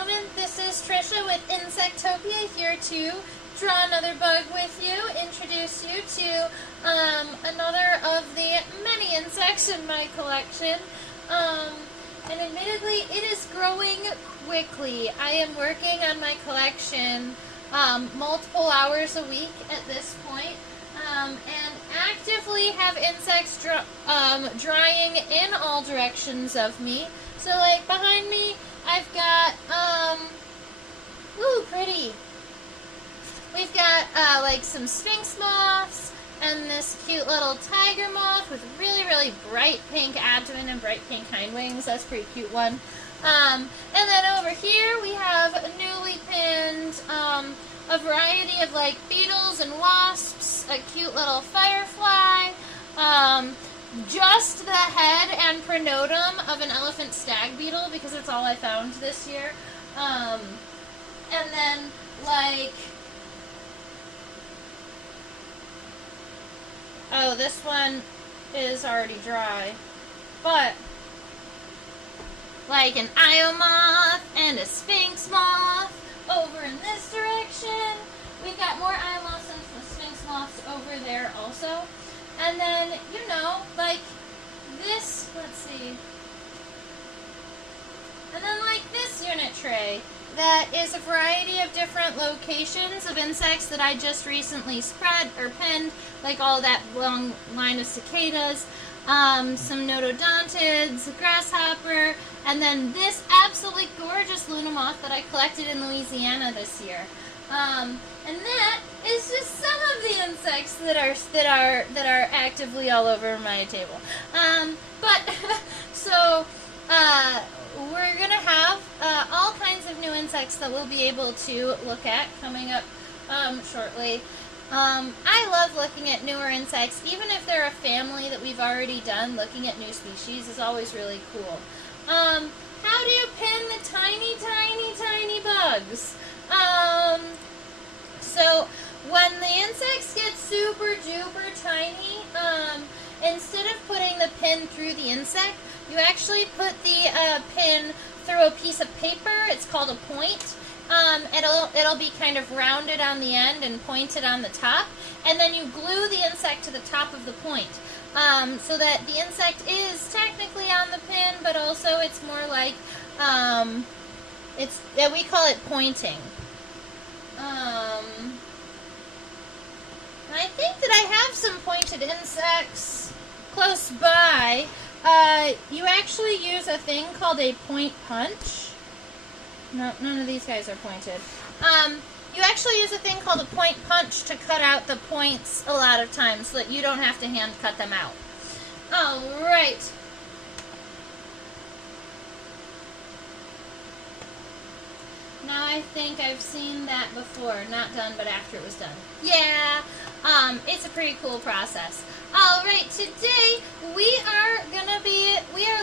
gentlemen, this is Trisha with Insectopia, here to draw another bug with you, introduce you to another of the many insects in my collection. And admittedly, it is growing quickly. I am working on my collection multiple hours a week at this point, and actively have insects drying in all directions of me. So, like, behind me, I've got, ooh, pretty. We've got, like, some sphinx moths, and this cute little tiger moth with really, really bright pink abdomen and bright pink hind wings. That's a pretty cute one. And then over here, we have newly pinned, a variety of, like, beetles and wasps, a cute little firefly, just the head and pronotum of an elephant stag beetle, because it's all I found this year. And then, like, oh, this one is already dry, but, like, an Io moth and a sphinx moth over in this direction. We've got more Io moths and some sphinx moths over there also. And then, you know, like this, let's see. And then, like, this unit tray that is a variety of different locations of insects that I just recently spread or pinned, like all that long line of cicadas, some nododontids, a grasshopper, and then this absolutely gorgeous Luna moth that I collected in Louisiana this year. And that is just some of the insects that are actively all over my table. So we're gonna have all kinds of new insects that we'll be able to look at coming up shortly. I love looking at newer insects, even if they're a family that we've already done. Looking at new species is always really cool. How do you pin the tiny, tiny, tiny bugs? So when the insects get super duper tiny, instead of putting the pin through the insect, you actually put the pin through a piece of paper. It's called a point. It'll be kind of rounded on the end and pointed on the top, and then you glue the insect to the top of the point, so that the insect is technically on the pin, but also it's more like we call it pointing. I think that I have some pointed insects close by. You actually use a thing called a point punch. No, none of these guys are pointed. You actually use a thing called a point punch to cut out the points a lot of times so that you don't have to hand cut them out. Alright. Now I think I've seen that before. Not done, but after it was done. Yeah, it's a pretty cool process. Alright, today we are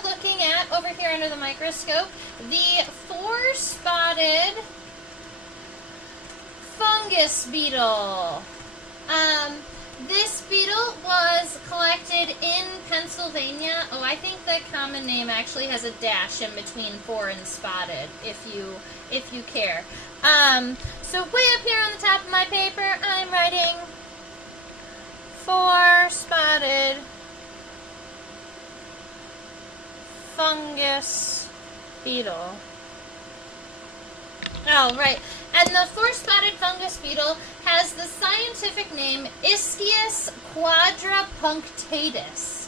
looking at, over here under the microscope, the four-spotted fungus beetle. This beetle was collected in Pennsylvania. Oh, I think the common name actually has a dash in between four and spotted, if you care. So way up here on the top of my paper, I'm writing four-spotted fungus beetle. Oh, right. And the four-spotted fungus beetle has the scientific name Ischyrus quadripunctatus.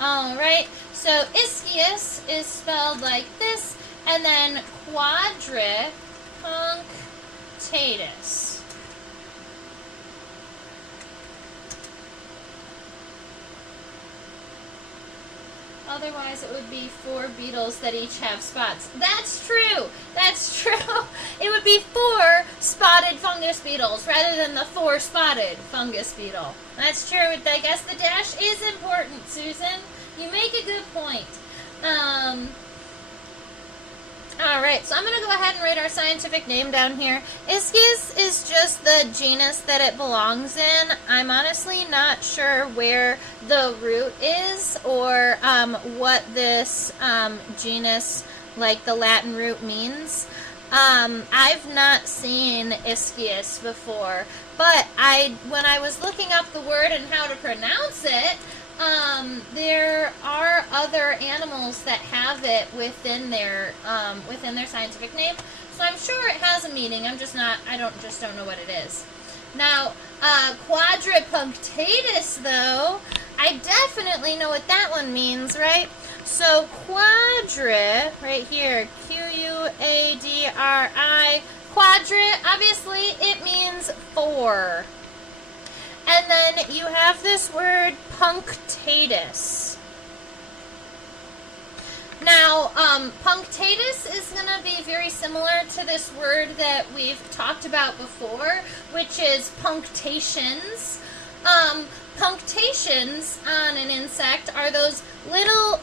Alright, so Ischyrus is spelled like this, and then quadripunctatus. Otherwise, it would be four beetles that each have spots. That's true! That's true! It would be four spotted fungus beetles rather than the four-spotted fungus beetle. That's true. I guess the dash is important, Susan. You make a good point. Alright, so I'm going to go ahead and write our scientific name down here. Ischyrus is just the genus that it belongs in. I'm honestly not sure where the root is or what this genus, like the Latin root, means. I've not seen Ischyrus before, but when I was looking up the word and how to pronounce it, there are other animals that have it within their scientific name. So I'm sure it has a meaning. I don't know what it is. Now, quadripunctatus, though, I definitely know what that one means, right? So quadri, right here, Quadri, quadri, obviously it means 4. And then you have this word punctatus. Now, punctatus is going to be very similar to this word that we've talked about before, which is punctations. Punctations on an insect are those little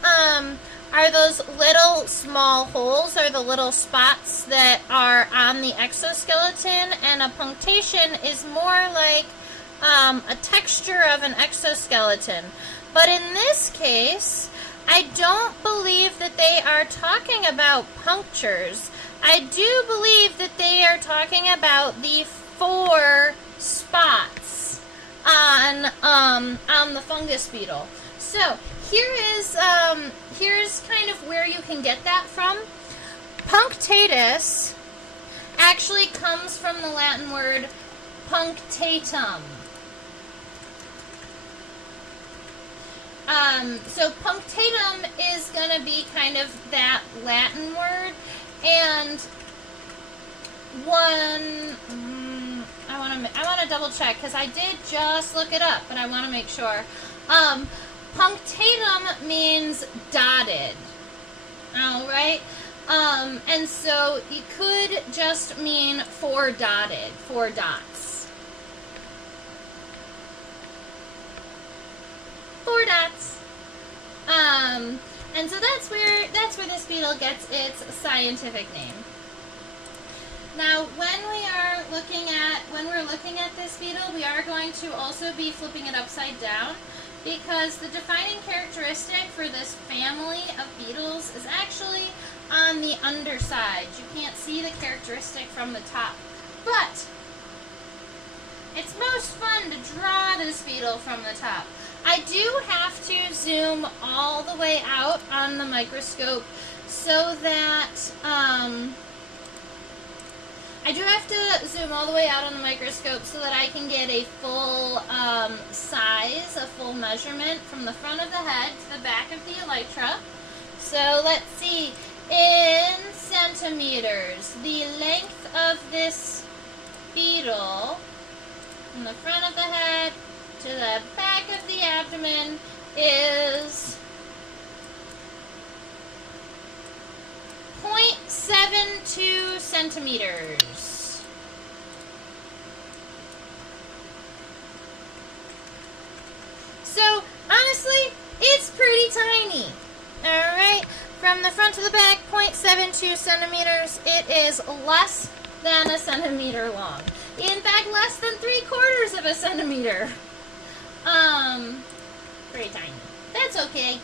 small holes, or the little spots that are on the exoskeleton, and a punctation is more like a texture of an exoskeleton. But in this case, I don't believe that they are talking about punctures. I do believe that they are talking about the 4 spots on the fungus beetle. So here's kind of where you can get that from. Punctatus actually comes from the Latin word punctatum. So punctatum is going to be kind of that Latin word, and I want to double check because I did just look it up, but I want to make sure. Punctatum means dotted. All right. And so it could just mean 4 dotted, 4 dots. 4 dots. And so that's where this beetle gets its scientific name. Now, when we're looking at this beetle, we are going to also be flipping it upside down, because the defining characteristic for this family of beetles is actually on the underside. You can't see the characteristic from the top, but it's most fun to draw this beetle from the top. I do have to zoom all the way out on the microscope so that I can get a full size, a full measurement from the front of the head to the back of the elytra. So let's see, in centimeters, the length of this beetle from the front of the head to the back of the abdomen is 0.72 centimeters. So, honestly, it's pretty tiny. Alright, from the front to the back, 0.72 centimeters. It is less than a centimeter long. In fact, less than 3/4 of a centimeter. Pretty tiny. That's okay.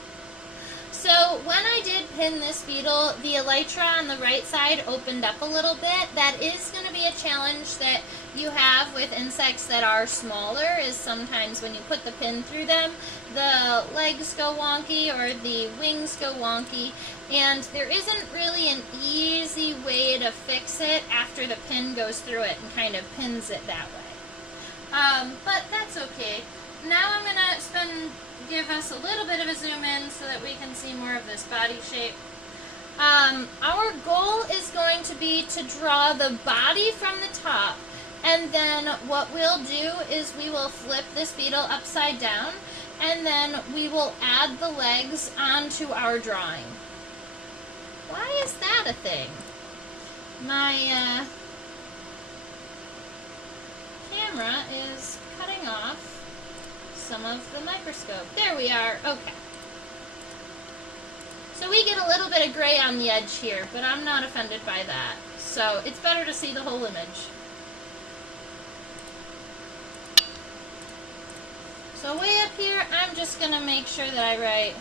So when I did pin this beetle, the elytra on the right side opened up a little bit. That is going to be a challenge that you have with insects that are smaller, is sometimes when you put the pin through them, the legs go wonky or the wings go wonky, and there isn't really an easy way to fix it after the pin goes through it and kind of pins it that way. But that's okay. Now I'm going to give us a little bit of a zoom in so that we can see more of this body shape. Our goal is going to be to draw the body from the top, and then what we'll do is we will flip this beetle upside down, and then we will add the legs onto our drawing. Why is that a thing? My camera is cutting off some of the microscope. There we are. Okay. So we get a little bit of gray on the edge here, but I'm not offended by that. So it's better to see the whole image. So way up here, I'm just going to make sure that I write,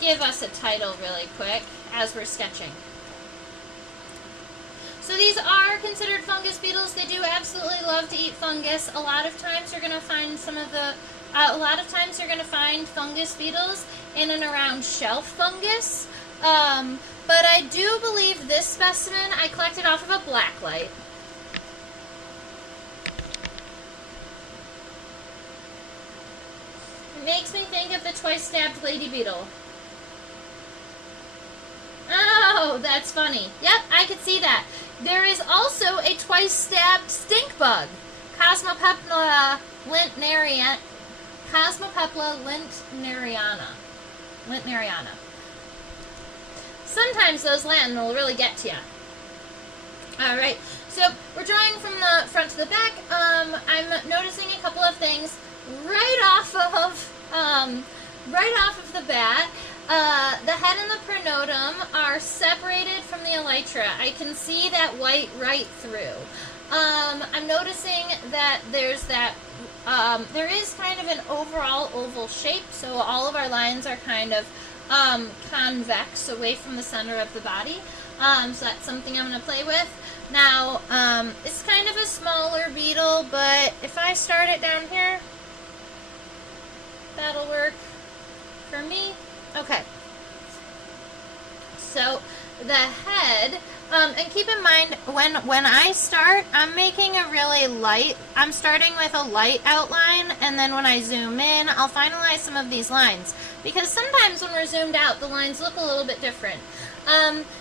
give us a title really quick as we're sketching. So these are considered fungus beetles. They do absolutely love to eat fungus. A lot of times you're going to find fungus beetles in and around shelf fungus. But I do believe this specimen I collected off of a blacklight. It makes me think of the twice-stabbed lady beetle. Oh, that's funny. Yep, I could see that. There is also a twice-stabbed stink bug, Cosmopepla lintneriana. Sometimes those Latin will really get to you. All right, so we're drawing from the front to the back. I'm noticing a couple of things right off of the bat. The head and the pronotum are separated from the elytra. I can see that white right through. I'm noticing that there is kind of an overall oval shape, so all of our lines are kind of convex away from the center of the body. So that's something I'm going to play with. Now, it's kind of a smaller beetle, but if I start it down here, that'll work for me. Okay. So the head, and keep in mind when I start, I'm making a really light, I'm starting with a light outline, and then when I zoom in, I'll finalize some of these lines, because sometimes when we're zoomed out, the lines look a little bit different.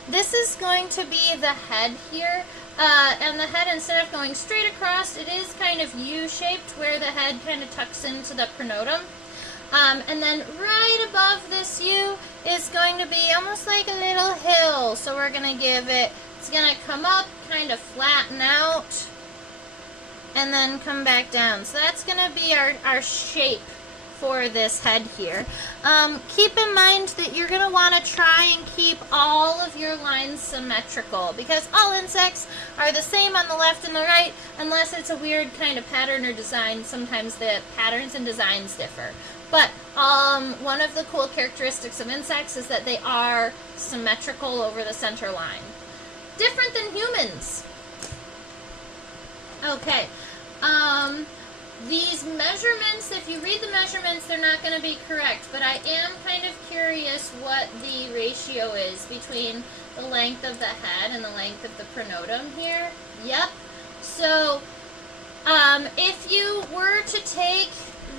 This is going to be the head here, and the head, instead of going straight across, it is kind of U-shaped, where the head kind of tucks into the pronotum. And then right above this U is going to be almost like a little hill. So we're going to give it, it's going to come up, kind of flatten out, and then come back down. So that's going to be our shape for this head here. Keep in mind that you're going to want to try and keep all of your lines symmetrical, because all insects are the same on the left and the right, unless it's a weird kind of pattern or design. Sometimes the patterns and designs differ. But one of the cool characteristics of insects is that they are symmetrical over the center line. Different than humans. Okay. These measurements, if you read the measurements, they're not going to be correct, but I am kind of curious what the ratio is between the length of the head and the length of the pronotum here. Yep. So, if you were to take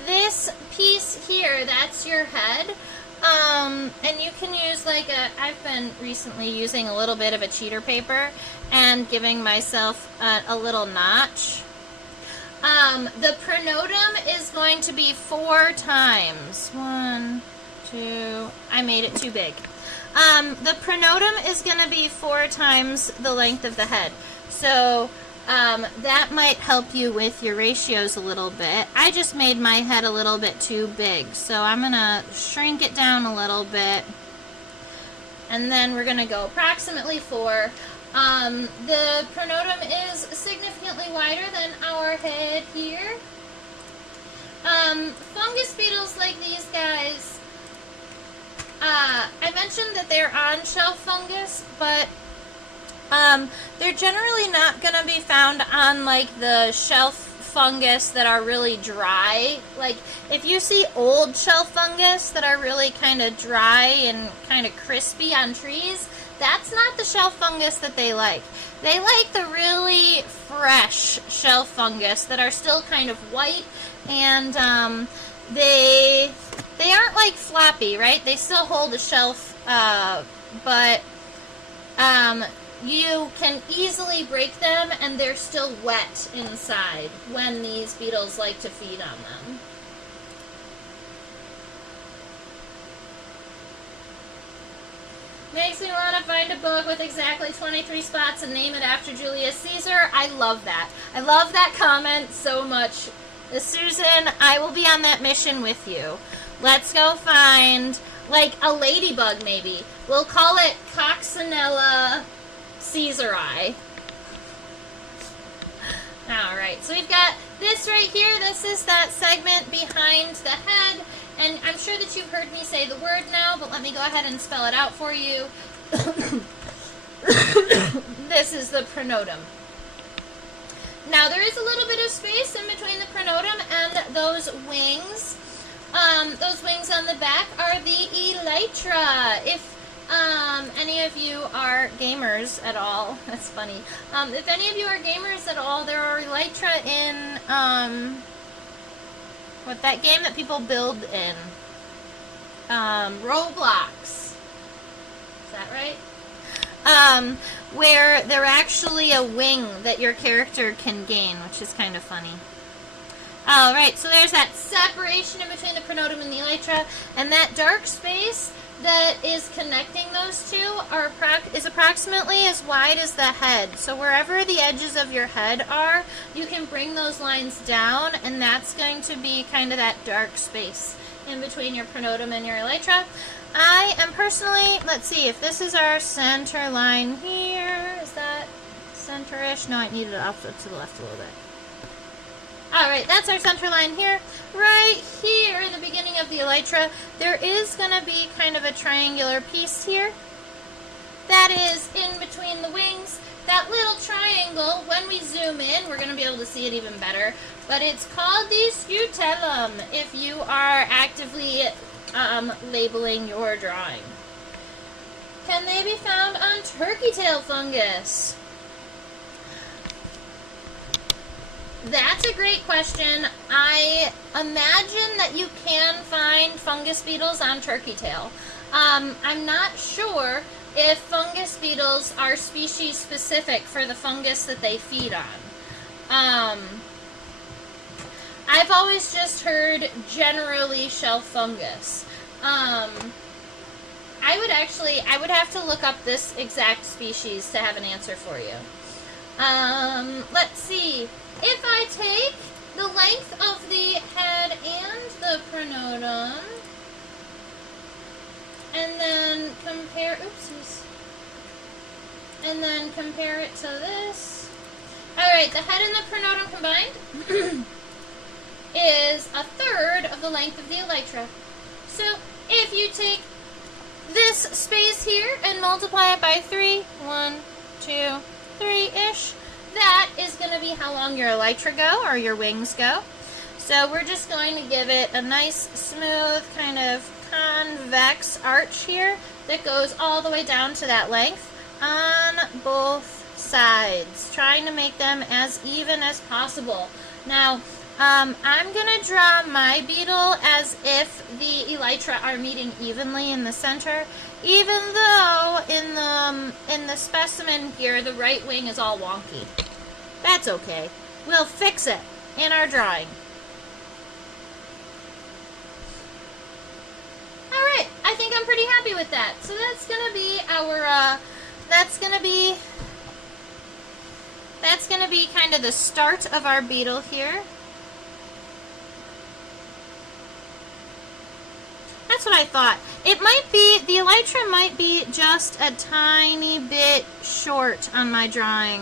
this piece here, that's your head, and you can use like I've been recently using a little bit of a cheater paper and giving myself a little notch. The pronotum is going to be 4 times. 1, 2, I made it too big. The pronotum is going to be 4 times the length of the head. So that might help you with your ratios a little bit. I just made my head a little bit too big, so I'm going to shrink it down a little bit. And then we're going to go approximately 4. The pronotum is significantly wider than our head here. Fungus beetles like these guys, I mentioned that they're on-shelf fungus, but they're generally not going to be found on like the shelf fungus that are really dry. Like if you see old shelf fungus that are really kind of dry and kind of crispy on trees, that's not the shelf fungus that they like. They like the really fresh shelf fungus that are still kind of white, and they aren't like floppy, right? They still hold a shelf, but you can easily break them, and they're still wet inside when these beetles like to feed on them. Makes me want to find a book with exactly 23 spots and name it after Julius Caesar. I love that. I love that comment so much. Susan, I will be on that mission with you. Let's go find, like, a ladybug maybe. We'll call it Coccinella Caesari. Alright, so we've got this right here. This is that segment behind the head. And I'm sure that you've heard me say the word now, but let me go ahead and spell it out for you. This is the pronotum. Now there is a little bit of space in between the pronotum and those wings. Those wings on the back are the elytra. If any of you are gamers at all, that's funny. If any of you are gamers at all, there are elytra in what that game that people build in, Roblox. Is that right? Where they're actually a wing that your character can gain, which is kind of funny. Alright, so there's that separation in between the pronotum and the elytra, and that dark space that is connecting those two is approximately as wide as the head. So wherever the edges of your head are, you can bring those lines down, and that's going to be kind of that dark space in between your pronotum and your elytra. I am personally, let's see, if this is our center line here, is that center-ish? No, I need it off to the left a little bit. Alright, that's our center line here. Right here in the beginning of the elytra, there is going to be kind of a triangular piece here. That is in between the wings. That little triangle, when we zoom in, we're going to be able to see it even better. But it's called the scutellum if you are actively labeling your drawing. Can they be found on turkey tail fungus? That's a great question. I imagine that you can find fungus beetles on turkey tail. I'm not sure if fungus beetles are species specific for the fungus that they feed on. I've always just heard generally shelf fungus. I would have to look up this exact species to have an answer for you. Let's see. If I take the length of the head and the pronotum, and then compare, and then compare it to this. Alright, the head and the pronotum combined is a third of the length of the elytra. So if you take this space here and multiply it by 3, 1, 2, 3-ish, that is going to be how long your elytra go, or your wings go. So we're just going to give it a nice, smooth, kind of convex arch here that goes all the way down to that length on both sides, trying to make them as even as possible. Now, I'm going to draw my beetle as if the elytra are meeting evenly in the center, even though in the specimen here, the right wing is all wonky. That's okay. We'll fix it in our drawing. Alright, I think I'm pretty happy with that. So that's going to be our, that's going to be kind of the start of our beetle here. That's what I thought. It might be, the elytra might be just a tiny bit short on my drawing.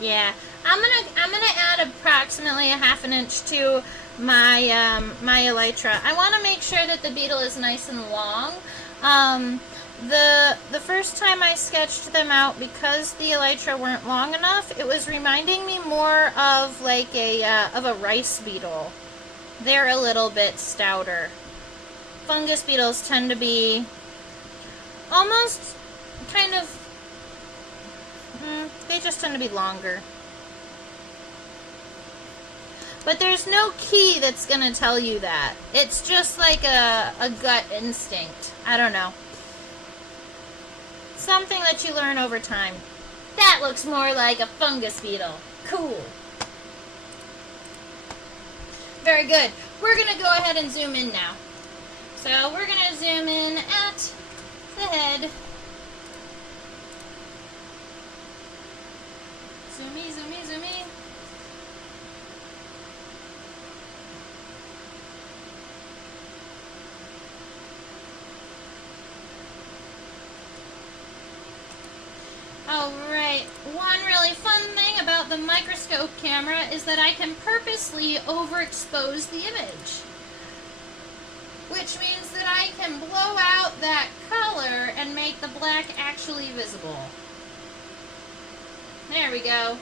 Yeah, I'm gonna add approximately a ½ an inch to my my elytra. I want to make sure that the beetle is nice and long. The first time I sketched them out, because the elytra weren't long enough, it was reminding me more of like a rice beetle. They're a little bit stouter. Fungus beetles tend to be almost kind of, they just tend to be longer. But there's no key that's going to tell you that. It's just like a gut instinct. I don't know. Something that you learn over time. That looks more like a fungus beetle. Cool. Very good. We're going to go ahead and zoom in now. So we're going to zoom in at the head. Zoomy, zoomy, zoomy. Alright, one really fun thing about the microscope camera is that I can purposely overexpose the image. which means that I can blow out that color and make the black actually visible. There we go.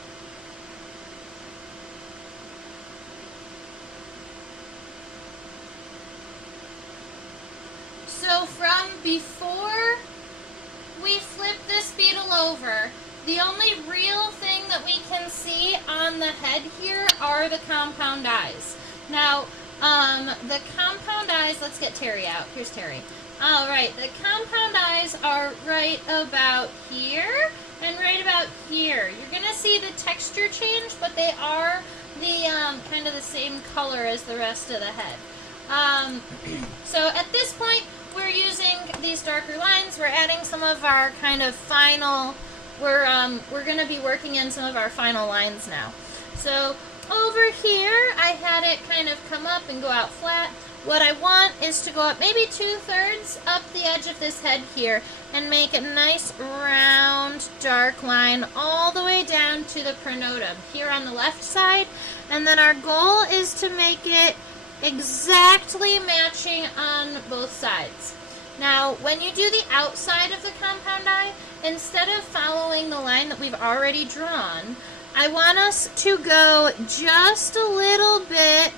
So from before we flip this beetle over, the only real thing that we can see on the head here are the compound eyes. Now, the compound eyes, let's get Terry out. Here's Terry. All right, the compound eyes are right about here and right about here. You're going to see the texture change, but they are the kind of the same color as the rest of the head. So at this point, we're using these darker lines. We're adding some of our kind of final, we're going to be working in some of our final lines now. So over here, I had it kind of come up and go out flat. What I want is to go up maybe 2/3 up the edge of this head here and make a nice round dark line all the way down to the pronotum here on the left side. And then our goal is to make it exactly matching on both sides. Now, when you do the outside of the compound eye, instead of following the line that we've already drawn, I want us to go just a little bit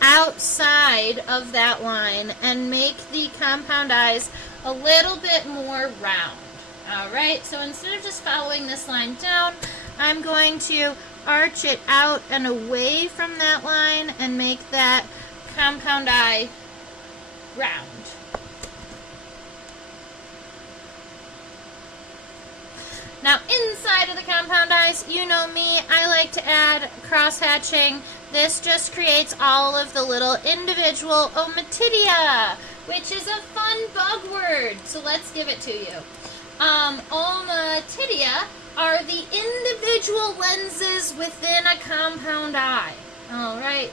outside of that line and make the compound eyes a little bit more round. Alright, so instead of just following this line down, I'm going to arch it out and away from that line and make that compound eye round. Now inside of the compound eyes, you know me, I like to add cross-hatching. This just creates all of the little individual ommatidia, which is a fun bug word, so let's give it to you. Ommatidia are the individual lenses within a compound eye. Alright,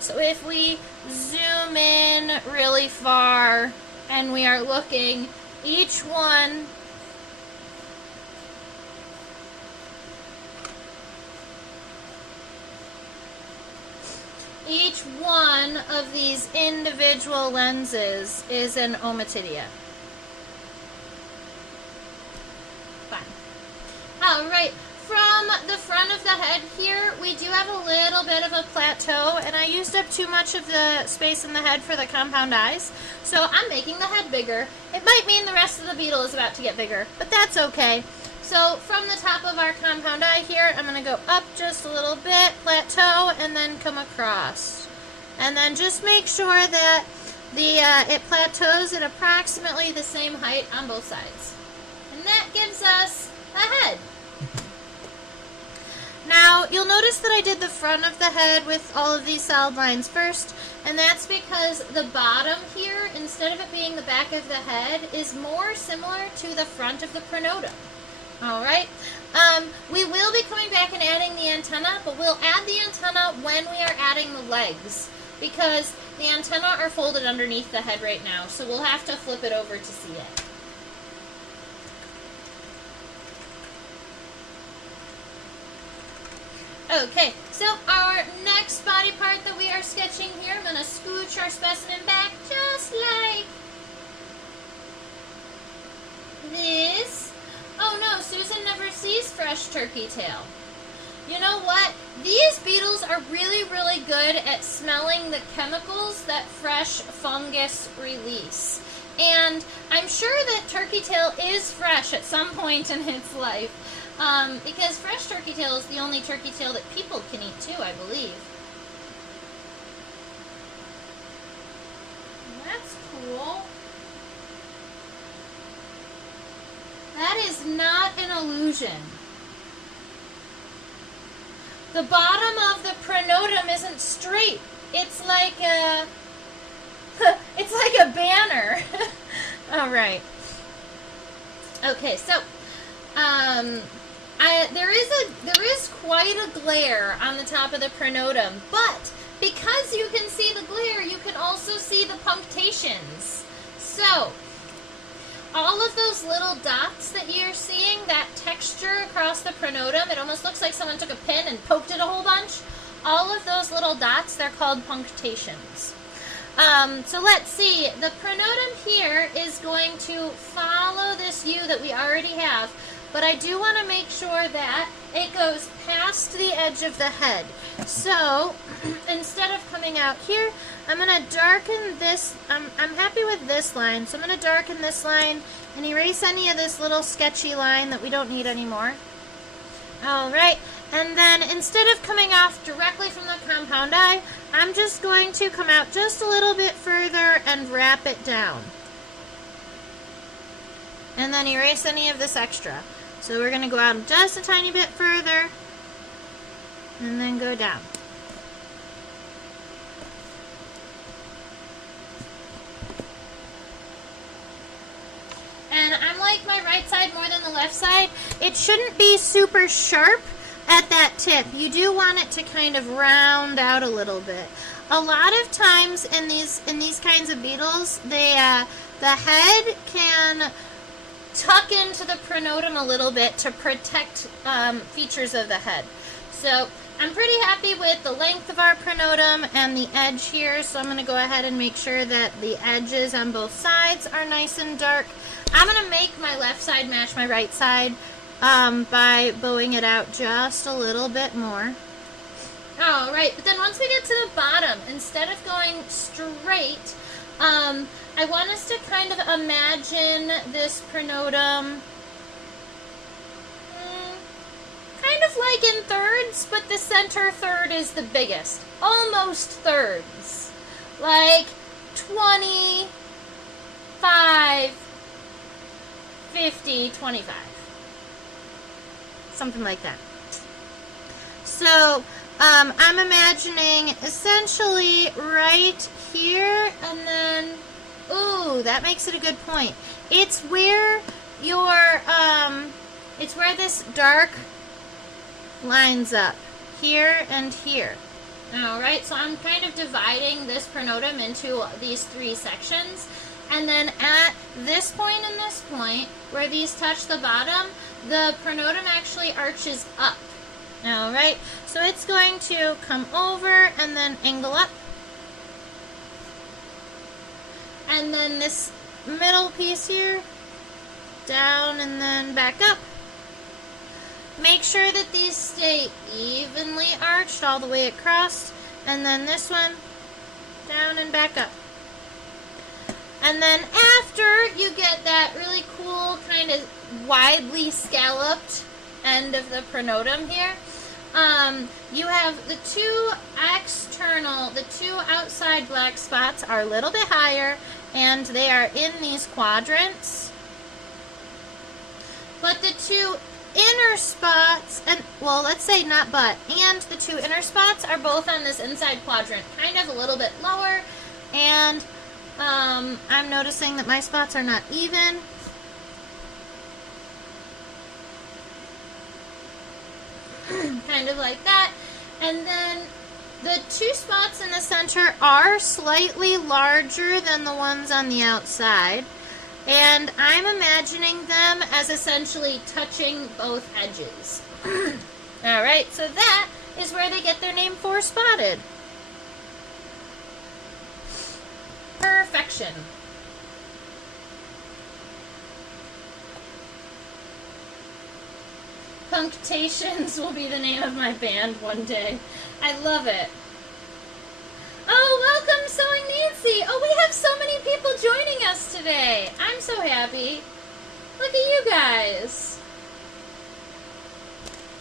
so if we zoom in really far and we are looking, each one of these individual lenses is an ommatidia. Fine. Alright, from the front of the head here, we do have a little bit of a plateau, and I used up too much of the space in the head for the compound eyes, so I'm making the head bigger. It might mean the rest of the beetle is about to get bigger, but that's okay. So from the top of our compound eye here, I'm going to go up just a little bit, plateau, and then come across. And then just make sure that it plateaus at approximately the same height on both sides. And that gives us a head. Now, you'll notice that I did the front of the head with all of these solid lines first, and that's because the bottom here, instead of it being the back of the head, is more similar to the front of the pronotum. Alright, we will be coming back and adding the antenna, but we'll add the antenna when we are adding the legs, because the antenna are folded underneath the head right now, so we'll have to flip it over to see it. Okay, so our next body part that we are sketching here, I'm going to scooch our specimen back just like this. Oh no, Susan never sees fresh turkey tail. You know what? These beetles are really, really good at smelling the chemicals that fresh fungus release. And I'm sure that turkey tail is fresh at some point in its life. Because fresh turkey tail is the only turkey tail that people can eat too, I believe. That's cool. That is not an illusion. The bottom of the pronotum isn't straight. It's like a it's like a banner. All right. Okay, so there is quite a glare on the top of the pronotum, but because you can see the glare, you can also see the punctations. So all of those little dots that you're seeing, that texture across the pronotum, it almost looks like someone took a pin and poked it a whole bunch. All of those little dots, they're called punctations. So let's see. The pronotum here is going to follow this U that we already have, but I do want to make sure that it goes past the edge of the head. So instead of coming out here, I'm going to darken this. I'm happy with this line, so I'm going to darken this line and erase any of this little sketchy line that we don't need anymore. All right, and then instead of coming off directly from the compound eye, I'm just going to come out just a little bit further and wrap it down. And then erase any of this extra. So we're going to go out just a tiny bit further and then go down. And I'm like my right side more than the left side. It shouldn't be super sharp at that tip. You do want it to kind of round out a little bit. A lot of times in these kinds of beetles, the head can tuck into the pronotum a little bit to protect features of the head. So I'm pretty happy with the length of our pronotum and the edge here, so I'm going to go ahead and make sure that the edges on both sides are nice and dark. I'm going to make my left side match my right side by bowing it out just a little bit more. All right, but then once we get to the bottom, instead of going straight, I want us to kind of imagine this pronotum kind of like in thirds, but the center third is the biggest. Almost thirds. Like 25, 50, 25. Something like that. So, I'm imagining essentially right here, and then, ooh, that makes it a good point. It's where your, it's where this dark lines up, here and here. Alright, so I'm kind of dividing this pronotum into these three sections, and then at this point and this point, where these touch the bottom, the pronotum actually arches up. Alright, so it's going to come over and then angle up. And then this middle piece here, down and then back up. Make sure that these stay evenly arched all the way across. And then this one, down and back up. And then after you get that really cool kind of widely scalloped end of the pronotum here, you have the two outside black spots are a little bit higher, and they are in these quadrants. But the two inner spots, and well, let's say not but, and the two inner spots are both on this inside quadrant, kind of a little bit lower, and I'm noticing that my spots are not even. Kind of like that. And then the two spots in the center are slightly larger than the ones on the outside. And I'm imagining them as essentially touching both edges. Alright, so that is where they get their name for spotted. Perfection. Punctations will be the name of my band one day. I love it. Oh, welcome, Sewing Nancy. Oh, we have so many people joining us today. I'm so happy. Look at you guys.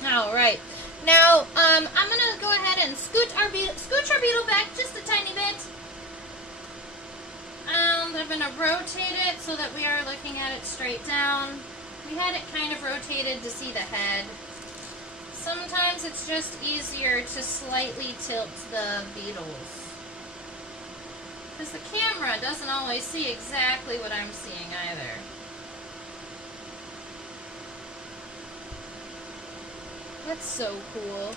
All right. Now, I'm going to go ahead and scooch our beetle back just a tiny bit. I'm going to rotate it so that we are looking at it straight down. We had it kind of rotated to see the head. Sometimes it's just easier to slightly tilt the beetles, because the camera doesn't always see exactly what I'm seeing either. That's so cool.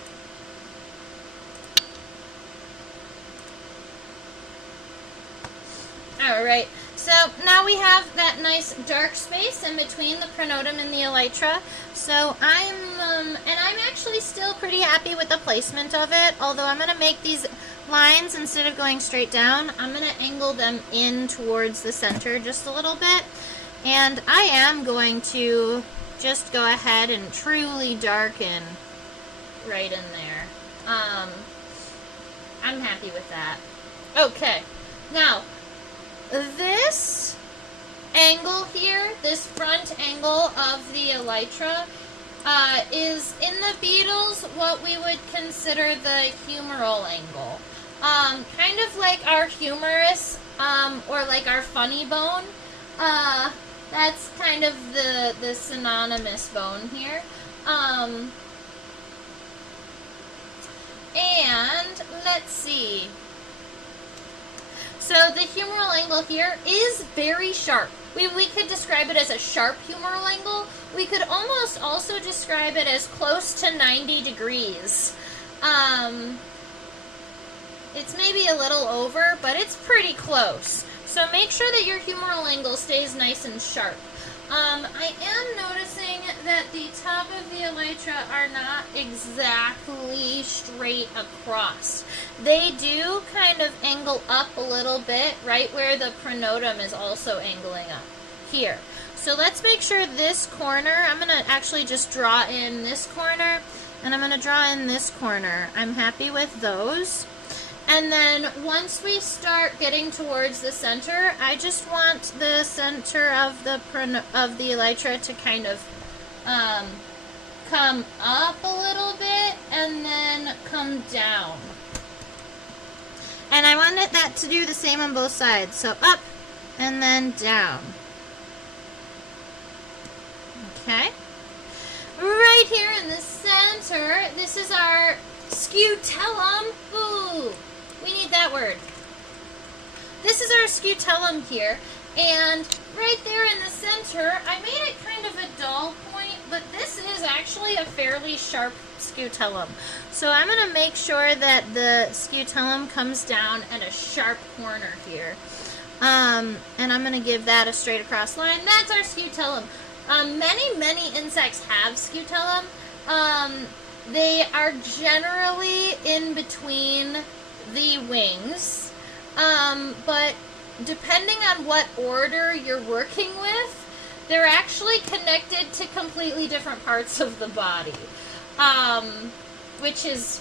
Alright, so now we have that nice dark space in between the pronotum and the elytra. So I'm actually still pretty happy with the placement of it, although I'm going to make these lines, instead of going straight down, I'm going to angle them in towards the center just a little bit. And I am going to just go ahead and truly darken right in there. I'm happy with that. Okay, now this angle here, this front angle of the elytra, is in the beetles what we would consider the humeral angle. Kind of like our humerus, or like our funny bone. That's kind of the synonymous bone here. And let's see. So the humeral angle here is very sharp. We could describe it as a sharp humeral angle. We could almost also describe it as close to 90 degrees. It's maybe a little over, but it's pretty close. So make sure that your humeral angle stays nice and sharp. I am noticing that the top of the elytra are not exactly straight across. They do kind of angle up a little bit, right where the pronotum is also angling up here. So let's make sure this corner, I'm going to actually just draw in this corner, and I'm going to draw in this corner. I'm happy with those. And then once we start getting towards the center, I just want the center of the elytra to kind of come up a little bit and then come down. And I wanted that to do the same on both sides. So up and then down. Okay. Right here in the center, this is our scutellum. Ooh. We need that word. This is our scutellum here, and right there in the center, I made it kind of a dull point, but this is actually a fairly sharp scutellum. So I'm going to make sure that the scutellum comes down at a sharp corner here. And I'm going to give that a straight across line. That's our scutellum. Many insects have scutellum. They are generally in between the wings, but depending on what order you're working with, they're actually connected to completely different parts of the body, which is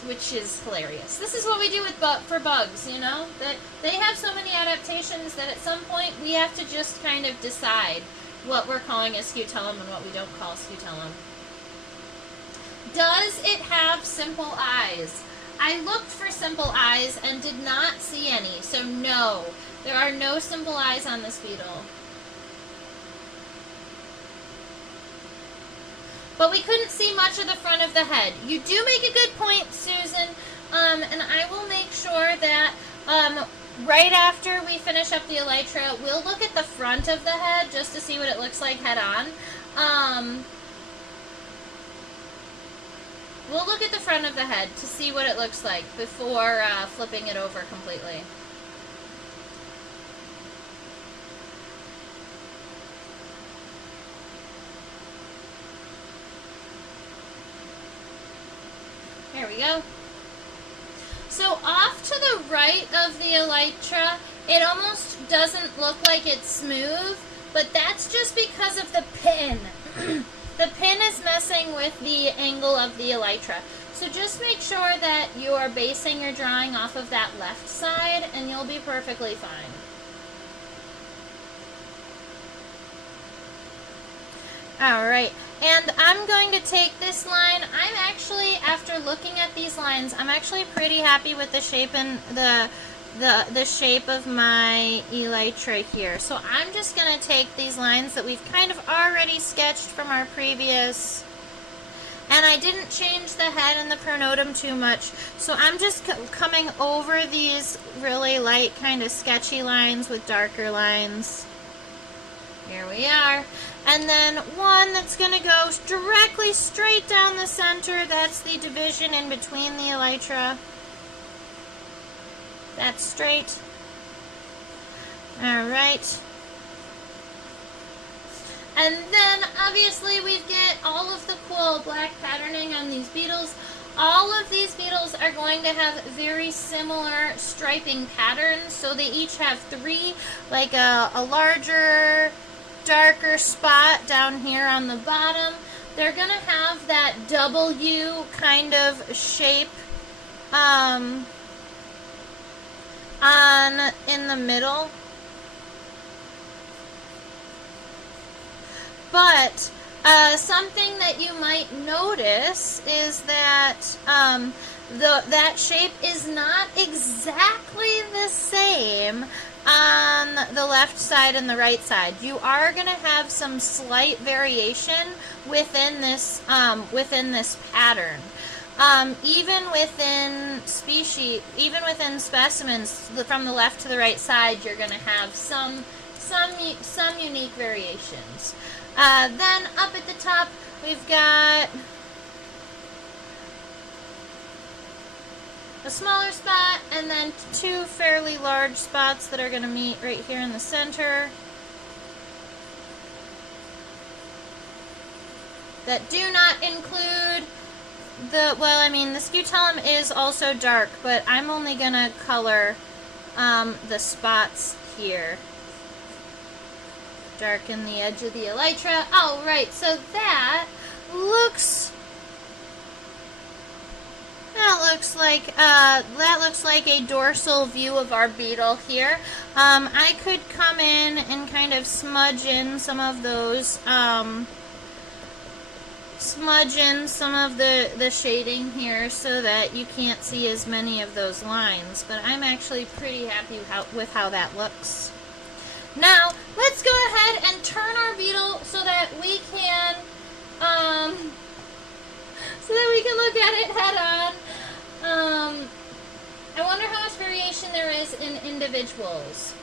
hilarious. This is what we do for bugs, you know, that they have so many adaptations that at some point we have to just kind of decide what we're calling a scutellum and what we don't call scutellum. Does it have simple eyes? I looked for simple eyes and did not see any, so no, there are no simple eyes on this beetle. But we couldn't see much of the front of the head. You do make a good point, Susan, and I will make sure that right after we finish up the elytra, we'll look at the front of the head just to see what it looks like head on. We'll look at the front of the head to see what it looks like before flipping it over completely. There we go. So off to the right of the elytra, it almost doesn't look like it's smooth, but that's just because of the pin. The pin is messing with the angle of the elytra. So just make sure that you are basing your drawing off of that left side and you'll be perfectly fine. Alright, and I'm going to take this line. I'm actually, after looking at these lines, I'm actually pretty happy with the shape and the shape of my elytra here. So I'm just going to take these lines that we've kind of already sketched from our previous, and I didn't change the head and the pronotum too much, so I'm just coming over these really light kind of sketchy lines with darker lines. Here we are. And then one that's going to go directly straight down the center. That's the division in between the elytra. That's straight. Alright. And then obviously we get all of the cool black patterning on these beetles. All of these beetles are going to have very similar striping patterns. So they each have three, like a larger, darker spot down here on the bottom. They're going to have that W kind of shape in the middle. But something that you might notice is that that shape is not exactly the same on the left side and the right side. You are going to have some slight variation within this pattern. Even within specimens from the left to the right side, you're going to have some unique variations. Then up at the top, we've got a smaller spot and then two fairly large spots that are going to meet right here in the center that do not include the scutellum is also dark, but I'm only going to color the spots here. Darken the edge of the elytra. Oh, right, so that looks like a dorsal view of our beetle here. I could come in and kind of smudge in some of those, the shading here so that you can't see as many of those lines, but I'm actually pretty happy with how that looks. Now, let's go ahead and turn our beetle so that we can look at it head on. I wonder how much variation there is in individuals.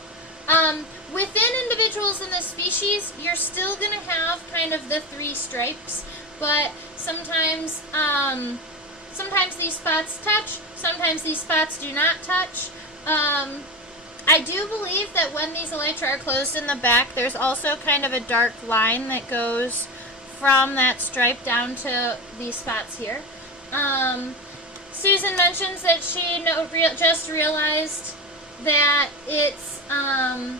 Within individuals in this species, you're still going to have kind of the three stripes, but sometimes these spots touch, sometimes these spots do not touch. I do believe that when these elytra are closed in the back, there's also kind of a dark line that goes from that stripe down to these spots here. Susan mentions that she just realized that it's a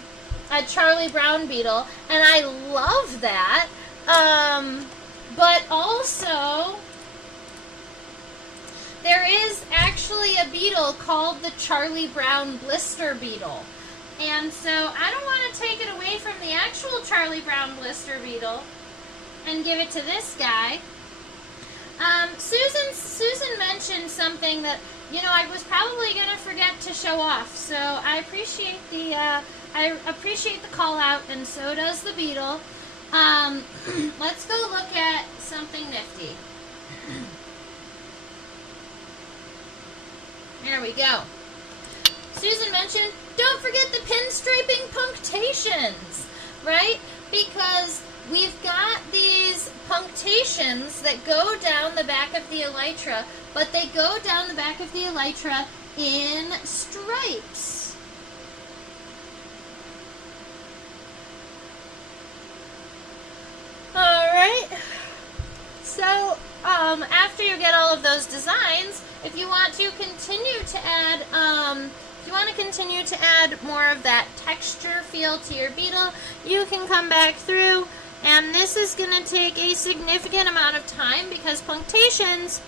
Charlie Brown beetle, and I love that. But also, there is actually a beetle called the Charlie Brown blister beetle. And so I don't want to take it away from the actual Charlie Brown blister beetle and give it to this guy. Susan mentioned something that, I was probably going to forget to show off. So I appreciate the call out, and so does the beetle. Let's go look at something nifty. There we go. Susan mentioned, don't forget the pinstriping punctations, right? Because we've got these punctations that go down the back of the elytra, but they go down the back of the elytra in stripes. Alright. So, after you get all of those designs, if you want to continue to add, more of that texture feel to your beetle, you can come back through, and this is going to take a significant amount of time because punctations,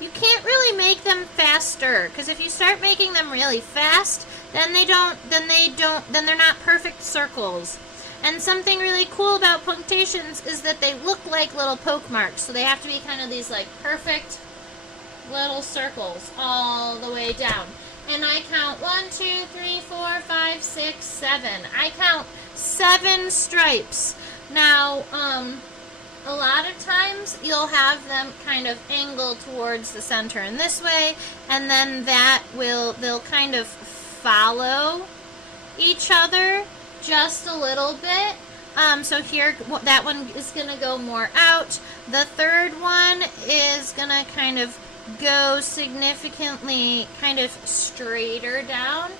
you can't really make them faster, because if you start making them really fast, then they're not perfect circles. And something really cool about punctations is that they look like little poke marks, so they have to be kind of these like perfect little circles all the way down. And I count 1, 2, 3, 4, 5, 6, 7. I count 7 stripes. Now, a lot of times you'll have them kind of angled towards the center in this way, and then they'll kind of follow each other just a little bit. So here, that one is going to go more out. The third one is going to kind of go significantly kind of straighter down.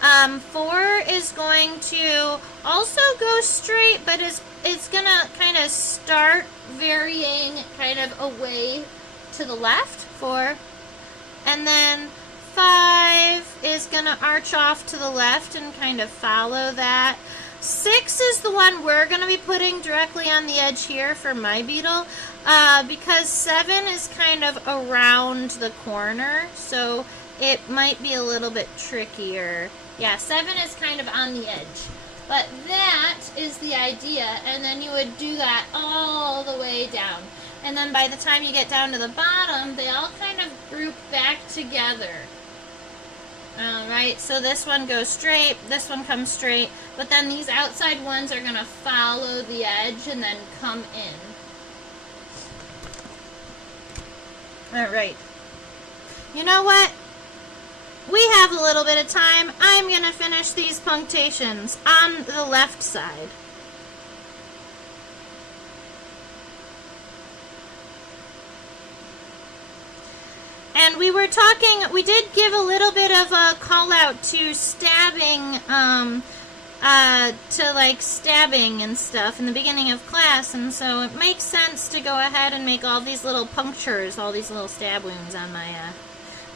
4 is going to also go straight, but it's going to kind of start varying kind of away to the left. 4, And then 5 is going to arch off to the left and kind of follow that. 6 is the one we're going to be putting directly on the edge here for my beetle, because 7 is kind of around the corner, so it might be a little bit trickier. Yeah, 7 is kind of on the edge. But that is the idea, and then you would do that all the way down. And then by the time you get down to the bottom, they all kind of group back together. Alright, so this one goes straight, this one comes straight, but then these outside ones are going to follow the edge and then come in. Alright. You know what? We have a little bit of time. I'm going to finish these punctations on the left side. And we were talking, we did give a little bit of a call out to stabbing, to like stabbing and stuff in the beginning of class, and so it makes sense to go ahead and make all these little punctures, all these little stab wounds on my,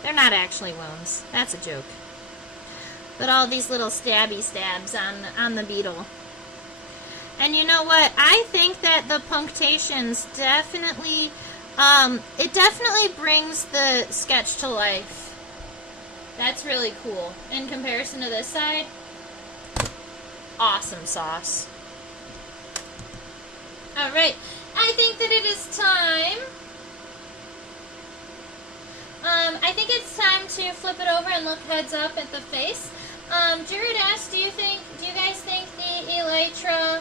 they're not actually wounds, that's a joke, but all these little stabby stabs on the beetle. And you know what, I think that the punctations definitely, it definitely brings the sketch to life. That's really cool. In comparison to this side, awesome sauce. Alright, I think that it is time. I think it's time to flip it over and look heads up at the face. Jared asked, do you guys think the elytra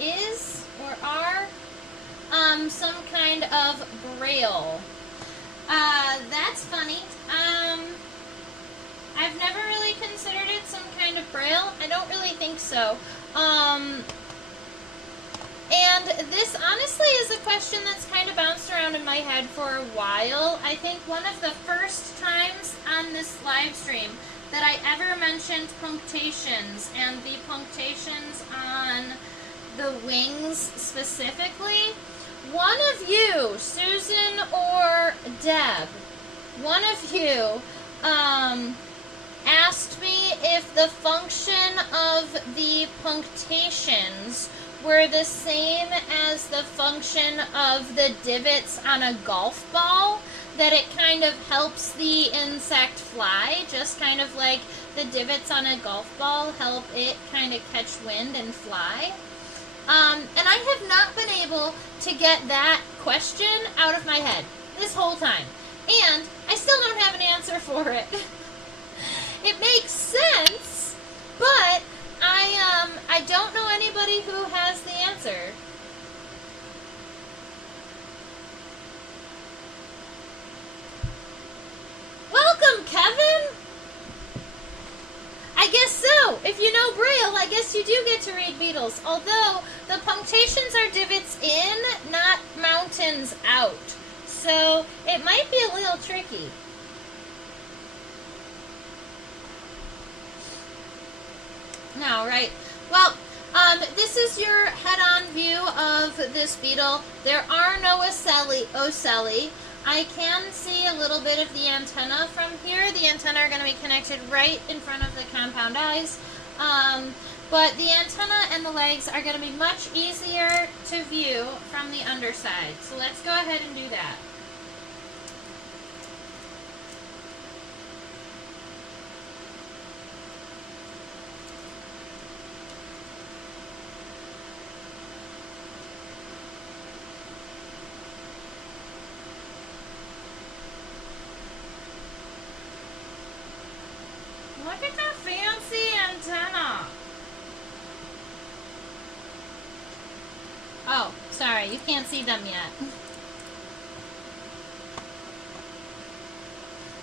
is or are some kind of braille? That's funny. I've never really considered it some kind of braille. I don't really think so. And this honestly is a question that's kind of bounced around in my head for a while. I think one of the first times on this live stream that I ever mentioned punctations, and the punctations on the wings specifically, one of you, Susan or Deb, one of you asked me if the function of the punctations were the same as the function of the divots on a golf ball, that it kind of helps the insect fly, just kind of like the divots on a golf ball help it kind of catch wind and fly. And I have not been able to get that question out of my head this whole time. And I still don't have an answer for it. It makes sense, but I don't know anybody who has the answer. Welcome, Kevin! I guess so. If you know Braille, I guess you do get to read beetles. Although, the punctations are divots in, not mountains out. So, it might be a little tricky. All right. Well, this is your head-on view of this beetle. There are no ocelli. I can see a little bit of the antenna from here. The antenna are going to be connected right in front of the compound eyes. But the antenna and the legs are going to be much easier to view from the underside. So let's go ahead and do that. Look at that fancy antenna. Oh, sorry, you can't see them yet.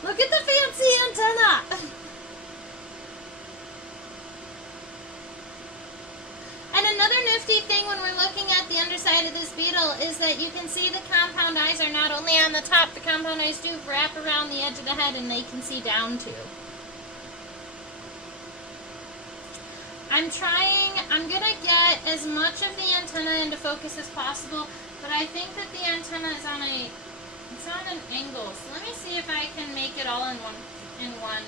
Look at the fancy antenna. And another nifty thing when we're looking at the underside of this beetle is that you can see the compound eyes are not only on the top, the compound eyes do wrap around the edge of the head and they can see down too. I'm going to get as much of the antenna into focus as possible, but I think that the antenna is on a It's on an angle, so let me see if I can make it all in one.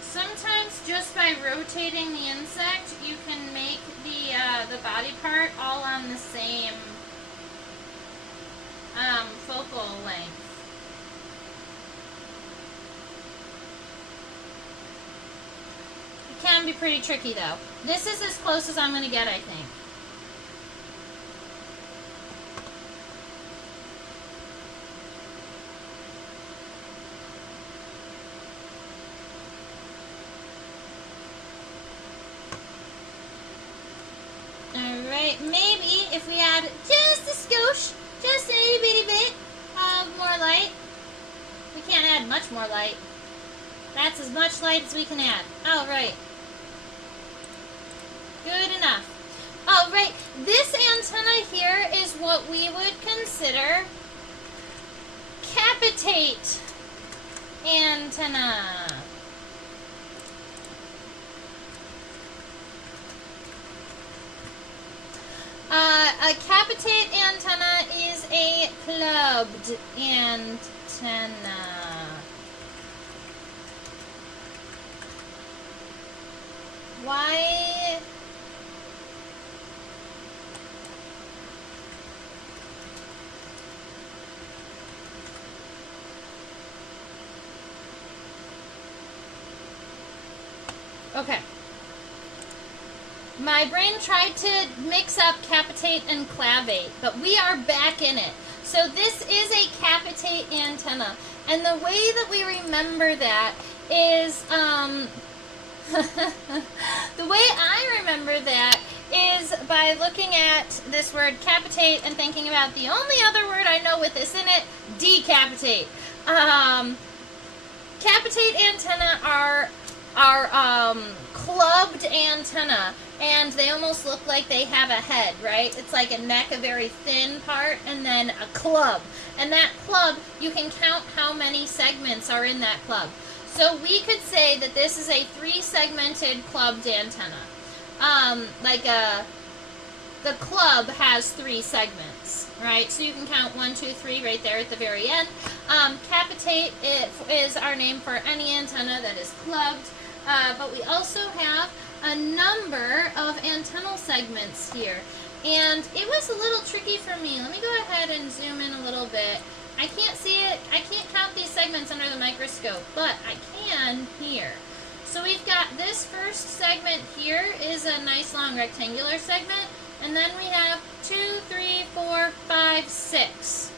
Sometimes just by rotating the insect, you can make the body part all on the same focal length. It can be pretty tricky though. This is as close as I'm going to get, I think. Alright, maybe if we add just a skosh, just an itty bitty bit of more light. We can't add much more light. That's as much light as we can add. Alright. Good enough. Alright, this antenna here is what we would consider capitate antenna. A capitate antenna is a clubbed antenna. Why? Okay. My brain tried to mix up capitate and clavate, but we are back in it. So this is a capitate antenna. And the way that we remember that is, the way I remember that is by looking at this word capitate and thinking about the only other word I know with this in it, decapitate. Capitate antenna are clubbed antenna, and they almost look like they have a head, right? It's like a neck, a very thin part, and then a club. And that club, you can count how many segments are in that club. So we could say that this is a 3-segmented clubbed antenna. The club has 3 segments, right? So you can count 1, 2, 3 right there at the very end. Capitate is our name for any antenna that is clubbed, but we also have a number of antennal segments here. And it was a little tricky for me. Let me go ahead and zoom in a little bit. I can't see it. I can't count these segments under the microscope, but I can here. So we've got this first segment here is a nice long rectangular segment, and then we have 2, 3, 4, 5, 6.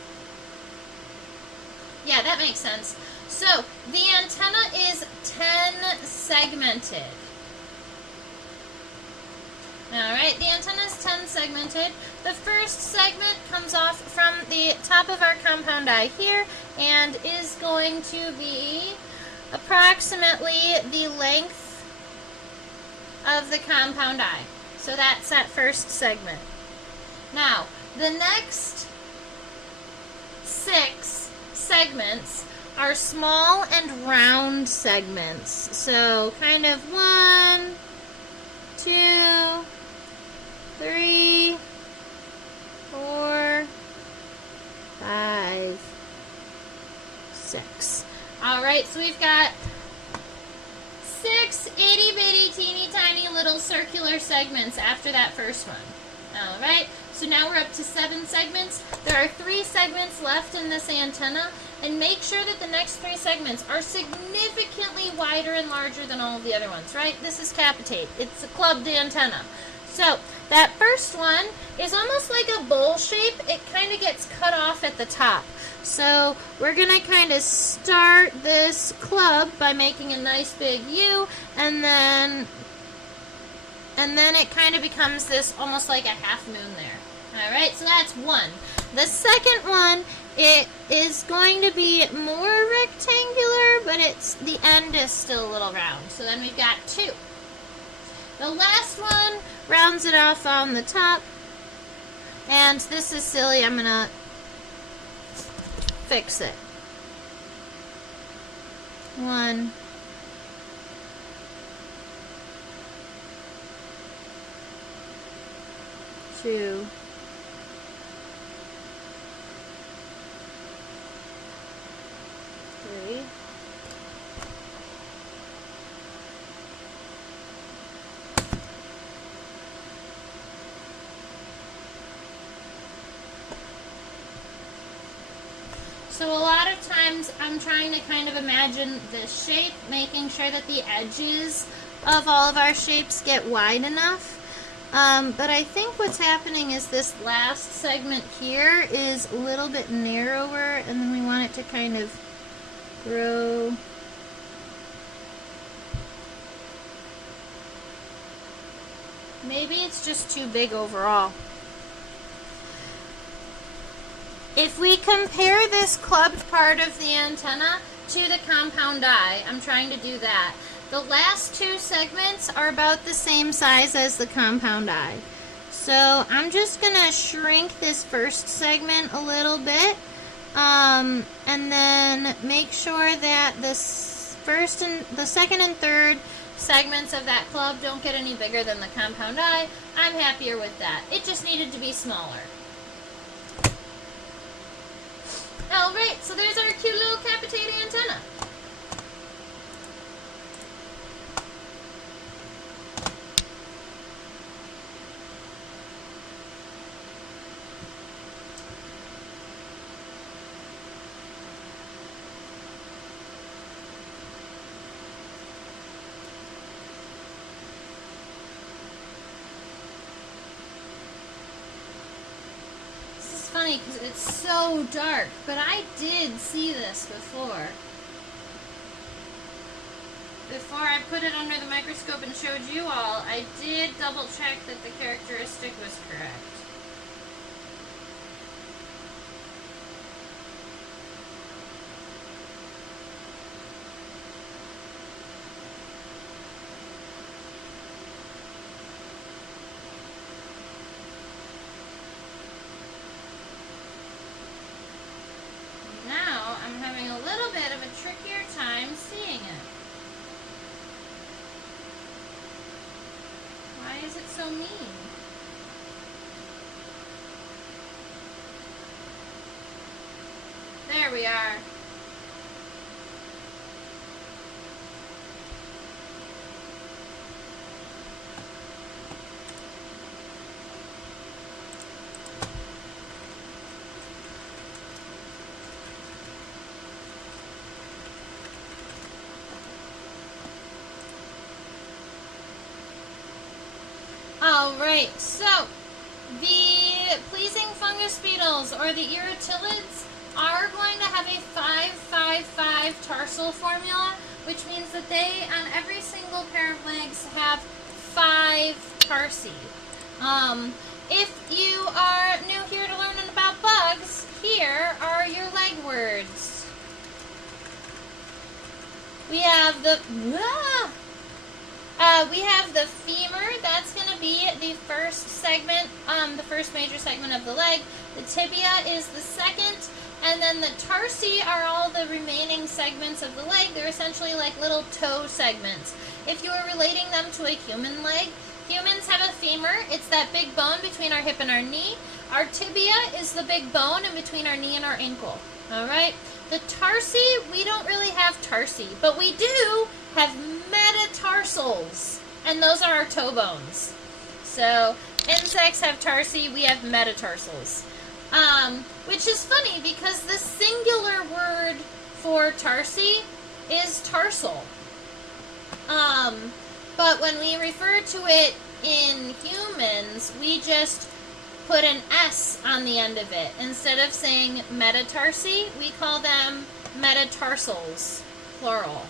Yeah, that makes sense. So the antenna is 10 segmented. Alright, the antenna is 10 segmented. The first segment comes off from the top of our compound eye here and is going to be approximately the length of the compound eye. So that's that first segment. Now, the next 6 segments are small and round segments. So kind of 1, 2, 3, 4, 5, 6. Alright, so we've got 6 itty bitty teeny tiny little circular segments after that first one. Alright, so now we're up to 7 segments. There are 3 segments left in this antenna, and make sure that the next 3 segments are significantly wider and larger than all of the other ones, right? This is capitate. It's a clubbed antenna. So that first one is almost like a bowl shape. It kind of gets cut off at the top. So we're going to kind of start this club by making a nice big U, and then it kind of becomes this almost like a half moon there. Alright, so that's 1. The second one, it is going to be more rectangular, but the end is still a little round. So then we've got 2. The last one rounds it off on the top, and this is silly. I'm going to fix it. 1, 2, So a lot of times I'm trying to kind of imagine the shape, making sure that the edges of all of our shapes get wide enough. But I think what's happening is this last segment here is a little bit narrower, and then we want it to kind of grow. Maybe it's just too big overall. If we compare this clubbed part of the antenna to the compound eye, I'm trying to do that. The last two segments are about the same size as the compound eye. So I'm just going to shrink this first segment a little bit, and then make sure that the second and third segments of that club don't get any bigger than the compound eye. I'm happier with that. It just needed to be smaller. Alright, so there's our cute little capitated antenna. Funny because it's so dark, but I did see this before. Before I put it under the microscope and showed you all, I did double check that the characteristic was correct. I'm having a little bit of a trickier time seeing it. Why is it so mean? There we are. Alright, so the pleasing fungus beetles, or the Irotilids, are going to have a 5-5-5 tarsal formula, which means that they, on every single pair of legs, have 5 tarsi. If you are new here to learning about bugs, here are your leg words. We have the femur. That's going to be the first segment, the first major segment of the leg. The tibia is the second, and then the tarsi are all the remaining segments of the leg. They're essentially like little toe segments. If you are relating them to a human leg, humans have a femur. It's that big bone between our hip and our knee. Our tibia is the big bone in between our knee and our ankle. All right? The tarsi, we don't really have tarsi, but we do have metatarsals, and those are our toe bones. So insects have tarsi, we have metatarsals. Which is funny because the singular word for tarsi is tarsal. But when we refer to it in humans, we just put an S on the end of it. Instead of saying metatarsi, we call them metatarsals, plural.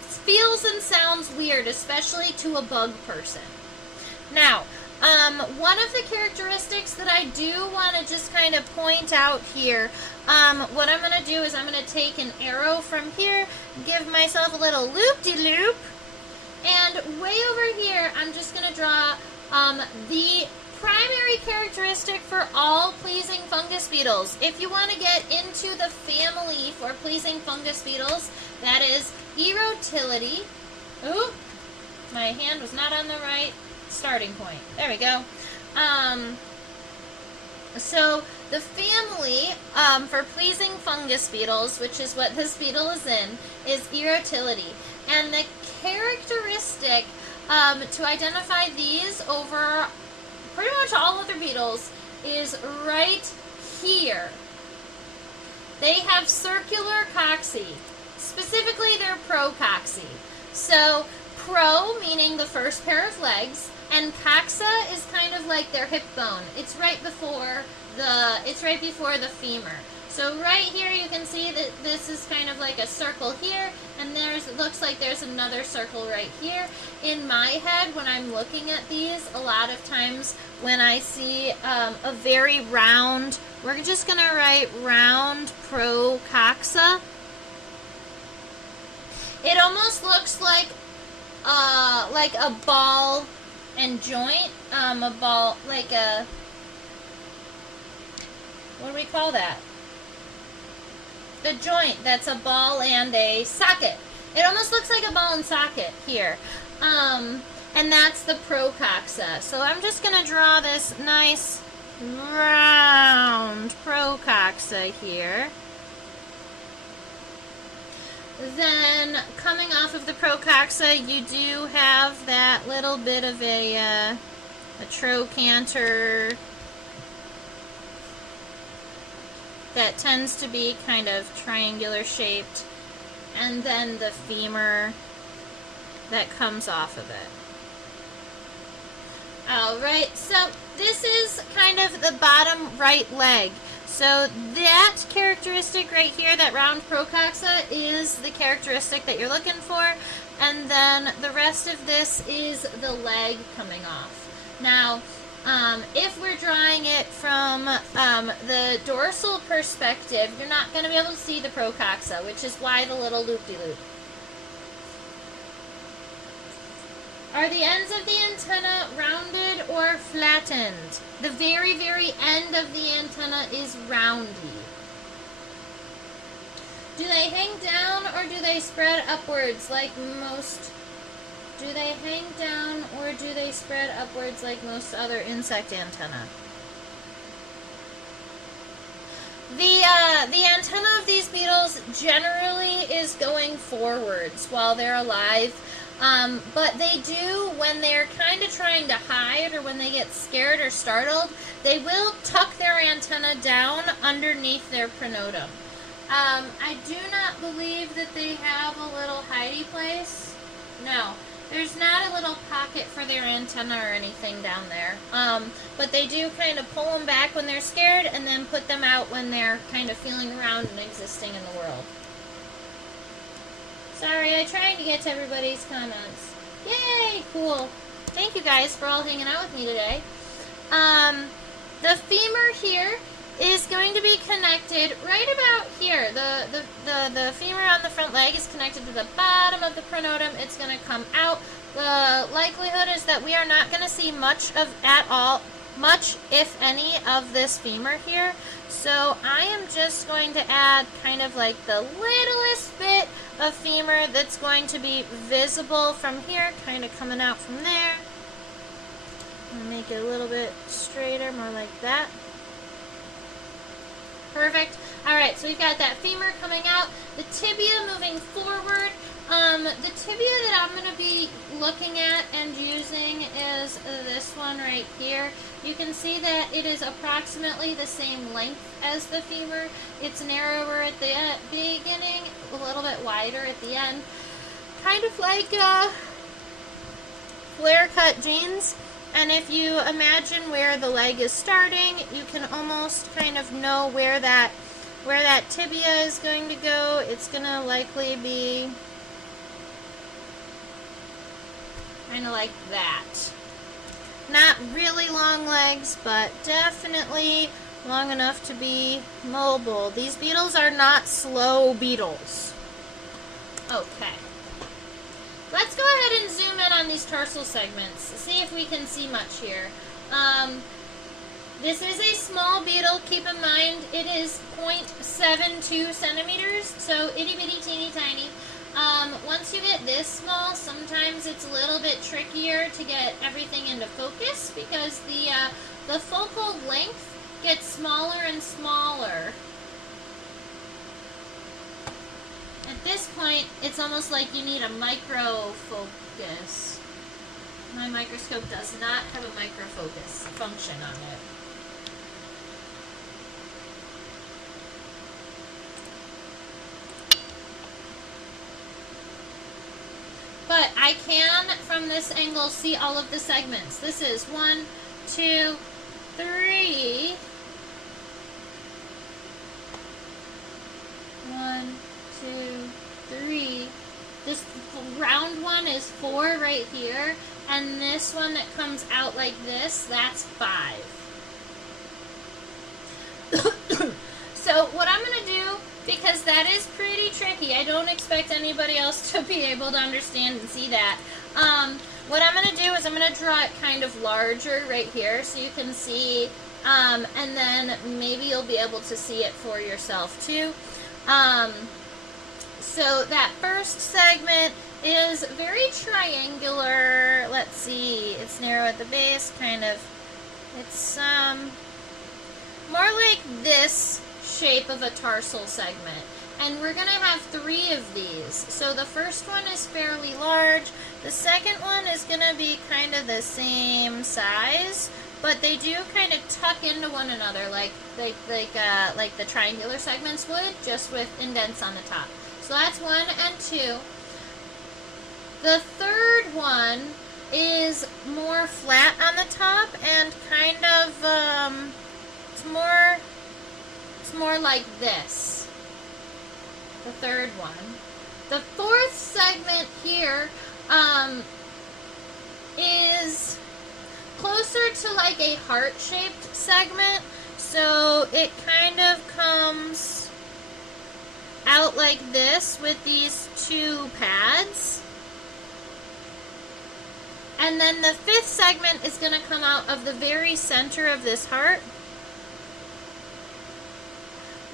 It feels and sounds weird, especially to a bug person. Now, one of the characteristics that I do want to just kind of point out here, what I'm going to do is I'm going to take an arrow from here, give myself a little loop-de-loop, and way over here, I'm just going to draw the primary characteristic for all pleasing fungus beetles. If you want to get into the family for pleasing fungus beetles, that is Irotilidae. Ooh, my hand was not on the right starting point. There we go. So the family for pleasing fungus beetles, which is what this beetle is in, is Irotilidae. And the characteristic to identify these over pretty much all other beetles is right here. they have circular cocci. Specifically, they're prococci. So, pro meaning the first pair of legs, and coxa is kind of like their hip bone. It's right before the femur. So right here you can see that this is kind of like a circle here, and it looks like there's another circle right here. In my head, when I'm looking at these, a lot of times when I see a very round, we're just going to write round procoxa. It almost looks like a ball and joint, a ball, like a, what do we call that? The joint that's a ball and a socket. It almost looks like a ball and socket here. And that's the procoxa. So I'm just going to draw this nice round procoxa here. Then coming off of the procoxa, you do have that little bit of a trochanter that tends to be kind of triangular shaped, and then the femur that comes off of it. Alright, so this is kind of the bottom right leg. So that characteristic right here, that round procoxa, is the characteristic that you're looking for, and then the rest of this is the leg coming off. Now, if we're drawing it from the dorsal perspective, you're not going to be able to see the procoxa, which is why the little loop-de-loop. Are the ends of the antenna rounded or flattened? The very, very end of the antenna is roundy. Do they hang down or do they spread upwards like most? Do they hang down or do they spread upwards like most other insect antennae? The antenna of these beetles generally is going forwards while they're alive. But they do, when they're kind of trying to hide or when they get scared or startled, they will tuck their antenna down underneath their pronotum. I do not believe that they have a little hidey place. No, there's not a little pocket for their antenna or anything down there. But they do kind of pull them back when they're scared and then put them out when they're kind of feeling around and existing in the world. Sorry, I tried to get to everybody's comments. Yay, cool. Thank you guys for all hanging out with me today. The femur here is going to be connected right about here. The femur on the front leg is connected to the bottom of the pronotum. It's going to come out. The likelihood is that we are not going to see much if any of this femur here. So I am just going to add kind of like the littlest bit of femur that's going to be visible from here, kind of coming out from there. I'm going to make it a little bit straighter, more like that. Perfect. Alright, so we've got that femur coming out, the tibia moving forward. The tibia that I'm going to be looking at and using is this one right here. You can see that it is approximately the same length as the femur. It's narrower at the beginning, a little bit wider at the end. Kind of like flare-cut jeans. And if you imagine where the leg is starting, you can almost kind of know where that tibia is going to go. It's going to likely be kind of like that. Not really long legs, but definitely long enough to be mobile. These beetles are not slow beetles. Okay. Let's go ahead and zoom in on these tarsal segments. See if we can see much here. This is a small beetle. Keep in mind it is 0.72 centimeters, so itty bitty teeny tiny. Once you get this small, sometimes it's a little bit trickier to get everything into focus because the focal length gets smaller and smaller. At this point, it's almost like you need a micro focus. My microscope does not have a micro focus function on it. I can, from this angle, see all of the segments. This is 1, 2, 3. 1, 2, 3. This round one is 4 right here, and this one that comes out like this, that's 5. So what I'm going to do, because that is pretty tricky, I don't expect anybody else to be able to understand and see that. What I'm going to do is I'm going to draw it kind of larger right here so you can see, and then maybe you'll be able to see it for yourself too. So that first segment is very triangular. Let's see, it's narrow at the base, kind of. It's more like this shape of a tarsal segment. And we're going to have 3 of these. So the first one is fairly large. The second one is going to be kind of the same size, but they do kind of tuck into one another like the triangular segments would, just with indents on the top. So that's 1 and 2. The third one is more flat on the top and kind of it's more like this. The third one. The fourth segment here is closer to like a heart-shaped segment, so it kind of comes out like this with these 2 pads. And then the 5th segment is going to come out of the very center of this heart,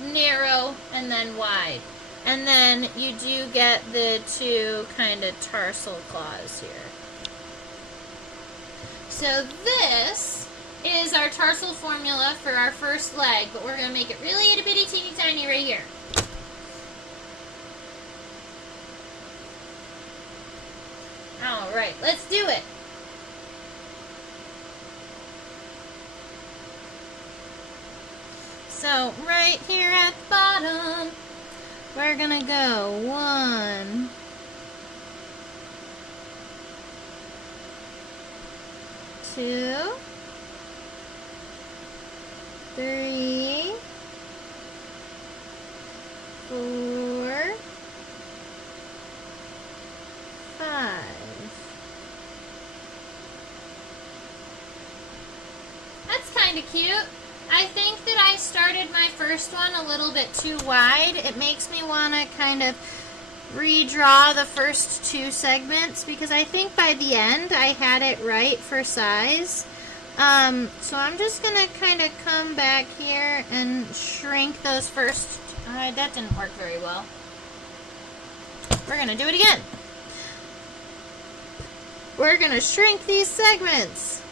narrow and then wide. And then you do get the 2 kind of tarsal claws here. So this is our tarsal formula for our first leg, but we're going to make it really itty bitty teeny tiny right here. Alright, let's do it. So right here at the bottom, we're gonna go 1, 2, 3, 4, 5. That's kind of cute. I think that I started my first one a little bit too wide. It makes me want to kind of redraw the first 2 segments because I think by the end I had it right for size. So I'm just going to kind of come back here and shrink those first. That didn't work very well. We're going to do it again. We're going to shrink these segments.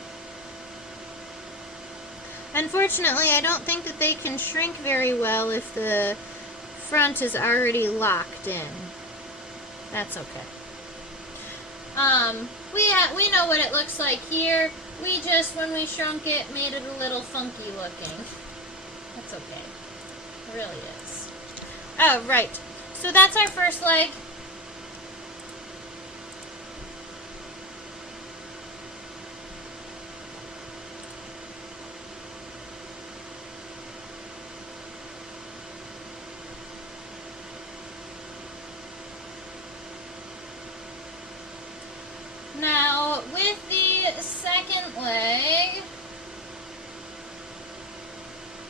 Unfortunately, I don't think that they can shrink very well if the front is already locked in. That's okay. We know what it looks like here. We just, when we shrunk it, made it a little funky looking. That's okay. It really is. Oh, right. So that's our first leg. Now, with the second leg,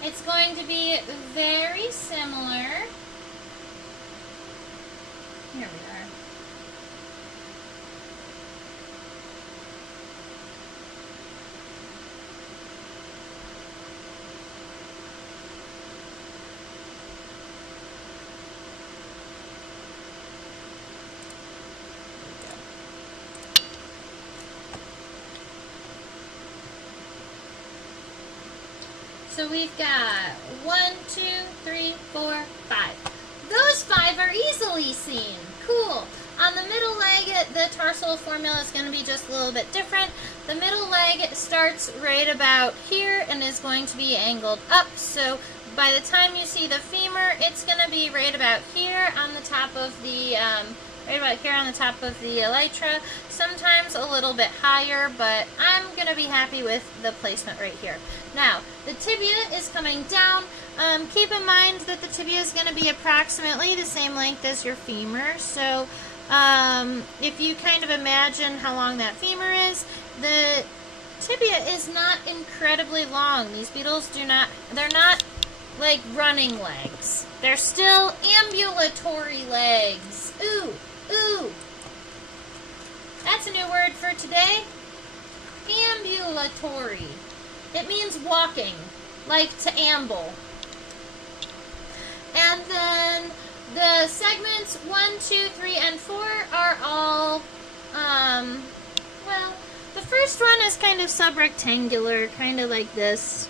it's going to be very similar. Here we are. So we've got 1, 2, 3, 4, 5. Those 5 are easily seen. Cool. On the middle leg, the tarsal formula is going to be just a little bit different. The middle leg starts right about here and is going to be angled up. So by the time you see the femur, it's going to be right about here on the top of the right about here on the top of the elytra. Sometimes a little bit higher, but I'm going to be happy with the placement right here. Now, the tibia is coming down. Keep in mind that the tibia is going to be approximately the same length as your femur. So if you kind of imagine how long that femur is, the tibia is not incredibly long. These beetles they're not like running legs. They're still ambulatory legs. Ooh, ooh. That's a new word for today. Ambulatory. It means walking, like to amble. And then the segments 1, 2, 3, and 4 are all, well, the first one is kind of subrectangular, kind of like this.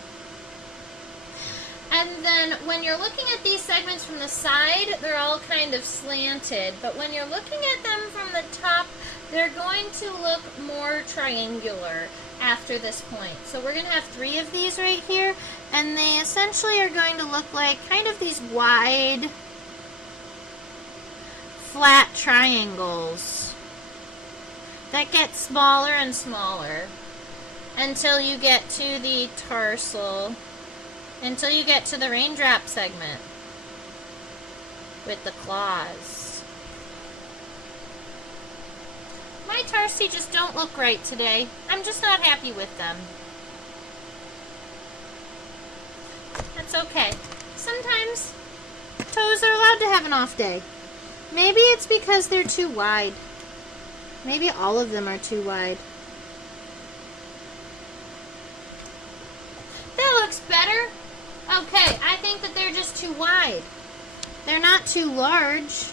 And then when you're looking at these segments from the side, they're all kind of slanted. But when you're looking at them from the top, they're going to look more triangular after this point. So we're going to have 3 of these right here, and they essentially are going to look like kind of these wide, flat triangles that get smaller and smaller until you get to the tarsal, until you get to the raindrop segment with the claws. My tarsi just don't look right today. I'm just not happy with them. That's okay. Sometimes toes are allowed to have an off day. Maybe it's because they're too wide. Maybe all of them are too wide. That looks better. Okay, I think that they're just too wide. They're not too large.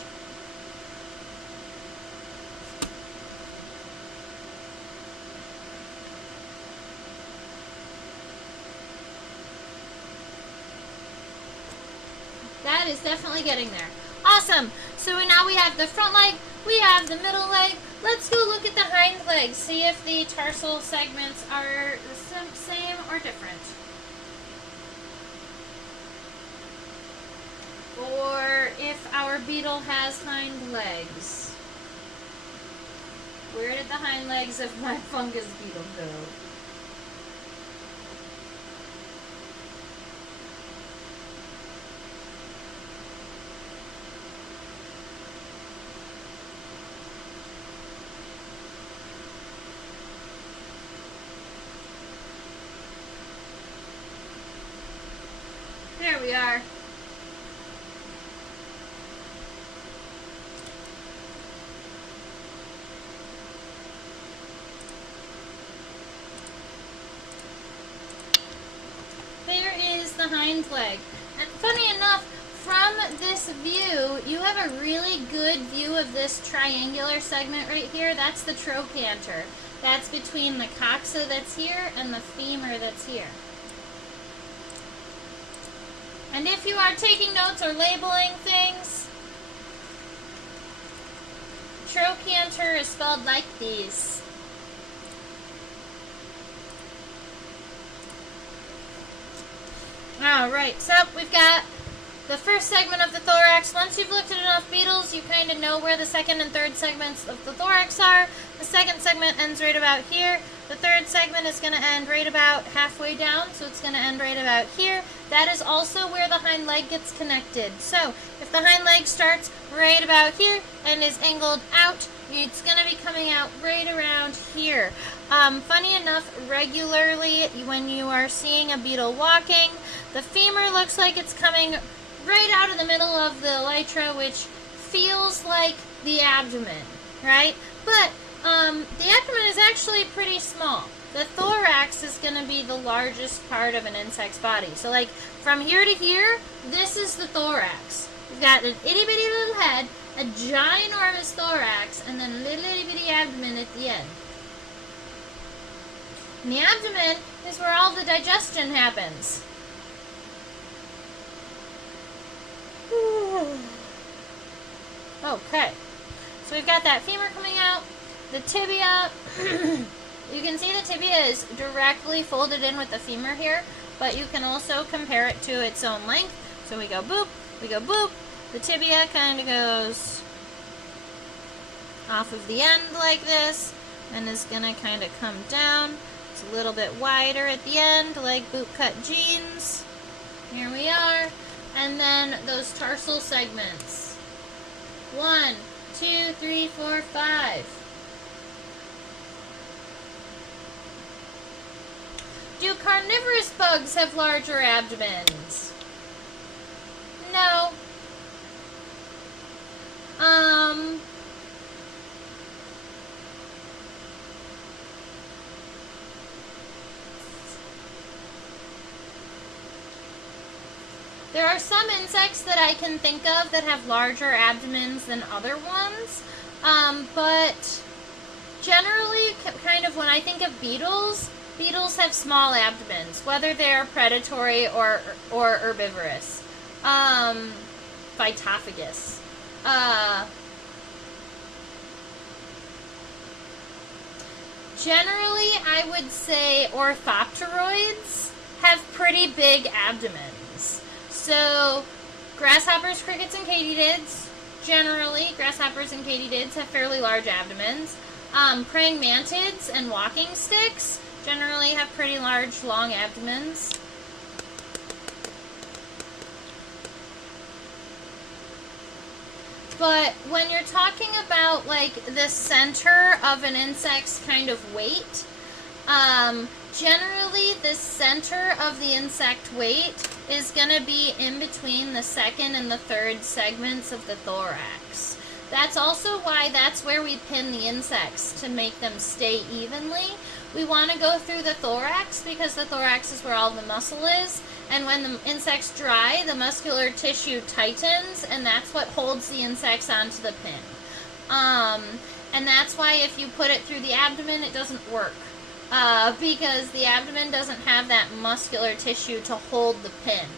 That is definitely getting there. Awesome. So now we have the front leg, we have the middle leg. Let's go look at the hind legs, see if the tarsal segments are the same or different. Or if our beetle has hind legs. Where did the hind legs of my fungus beetle go? There we are. There is the hind leg. And funny enough, from this view, you have a really good view of this triangular segment right here. That's the trochanter. That's between the coxa that's here and the femur that's here. And if you are taking notes or labeling things, trochanter is spelled like these. Alright, so we've got the first segment of the thorax. Once you've looked at enough beetles, you kind of know where the second and third segments of the thorax are. The second segment ends right about here. The third segment is going to end right about halfway down, so it's going to end right about here. That is also where the hind leg gets connected. So if the hind leg starts right about here and is angled out, it's going to be coming out right around here. Funny enough, regularly when you are seeing a beetle walking, the femur looks like it's coming right out of the middle of the elytra, which feels like the abdomen, right? But the abdomen is actually pretty small. The thorax is going to be the largest part of an insect's body. So like from here to here, this is the thorax. We've got an itty bitty little head, a ginormous thorax, and then a little itty bitty abdomen at the end. And the abdomen is where all the digestion happens. Okay, so we've got that femur coming out, the tibia. You can see the tibia is directly folded in with the femur here, but you can also compare it to its own length. So we go boop, the tibia kind of goes off of the end like this, and is going to kind of come down. It's a little bit wider at the end, like bootcut jeans. Here we are. And then those tarsal segments. 1, 2, 3, 4, 5. Do carnivorous bugs have larger abdomens? No. There are some insects that I can think of that have larger abdomens than other ones, but generally, kind of when I think of beetles, beetles have small abdomens, whether they are predatory or herbivorous. Phytophagous. Generally, I would say orthopteroids have pretty big abdomens. So, grasshoppers, crickets, and katydids, generally, grasshoppers and katydids have fairly large abdomens. Praying mantids and walking sticks generally have pretty large, long abdomens. But when you're talking about, like, the center of an insect's kind of weight, generally the center of the insect weight is going to be in between the second and the third segments of the thorax. That's also why that's where we pin the insects, to make them stay evenly. We want to go through the thorax because the thorax is where all the muscle is, and when the insect's dry, the muscular tissue tightens, and that's what holds the insects onto the pin. And that's why if you put it through the abdomen, it doesn't work. Because the abdomen doesn't have that muscular tissue to hold the pin.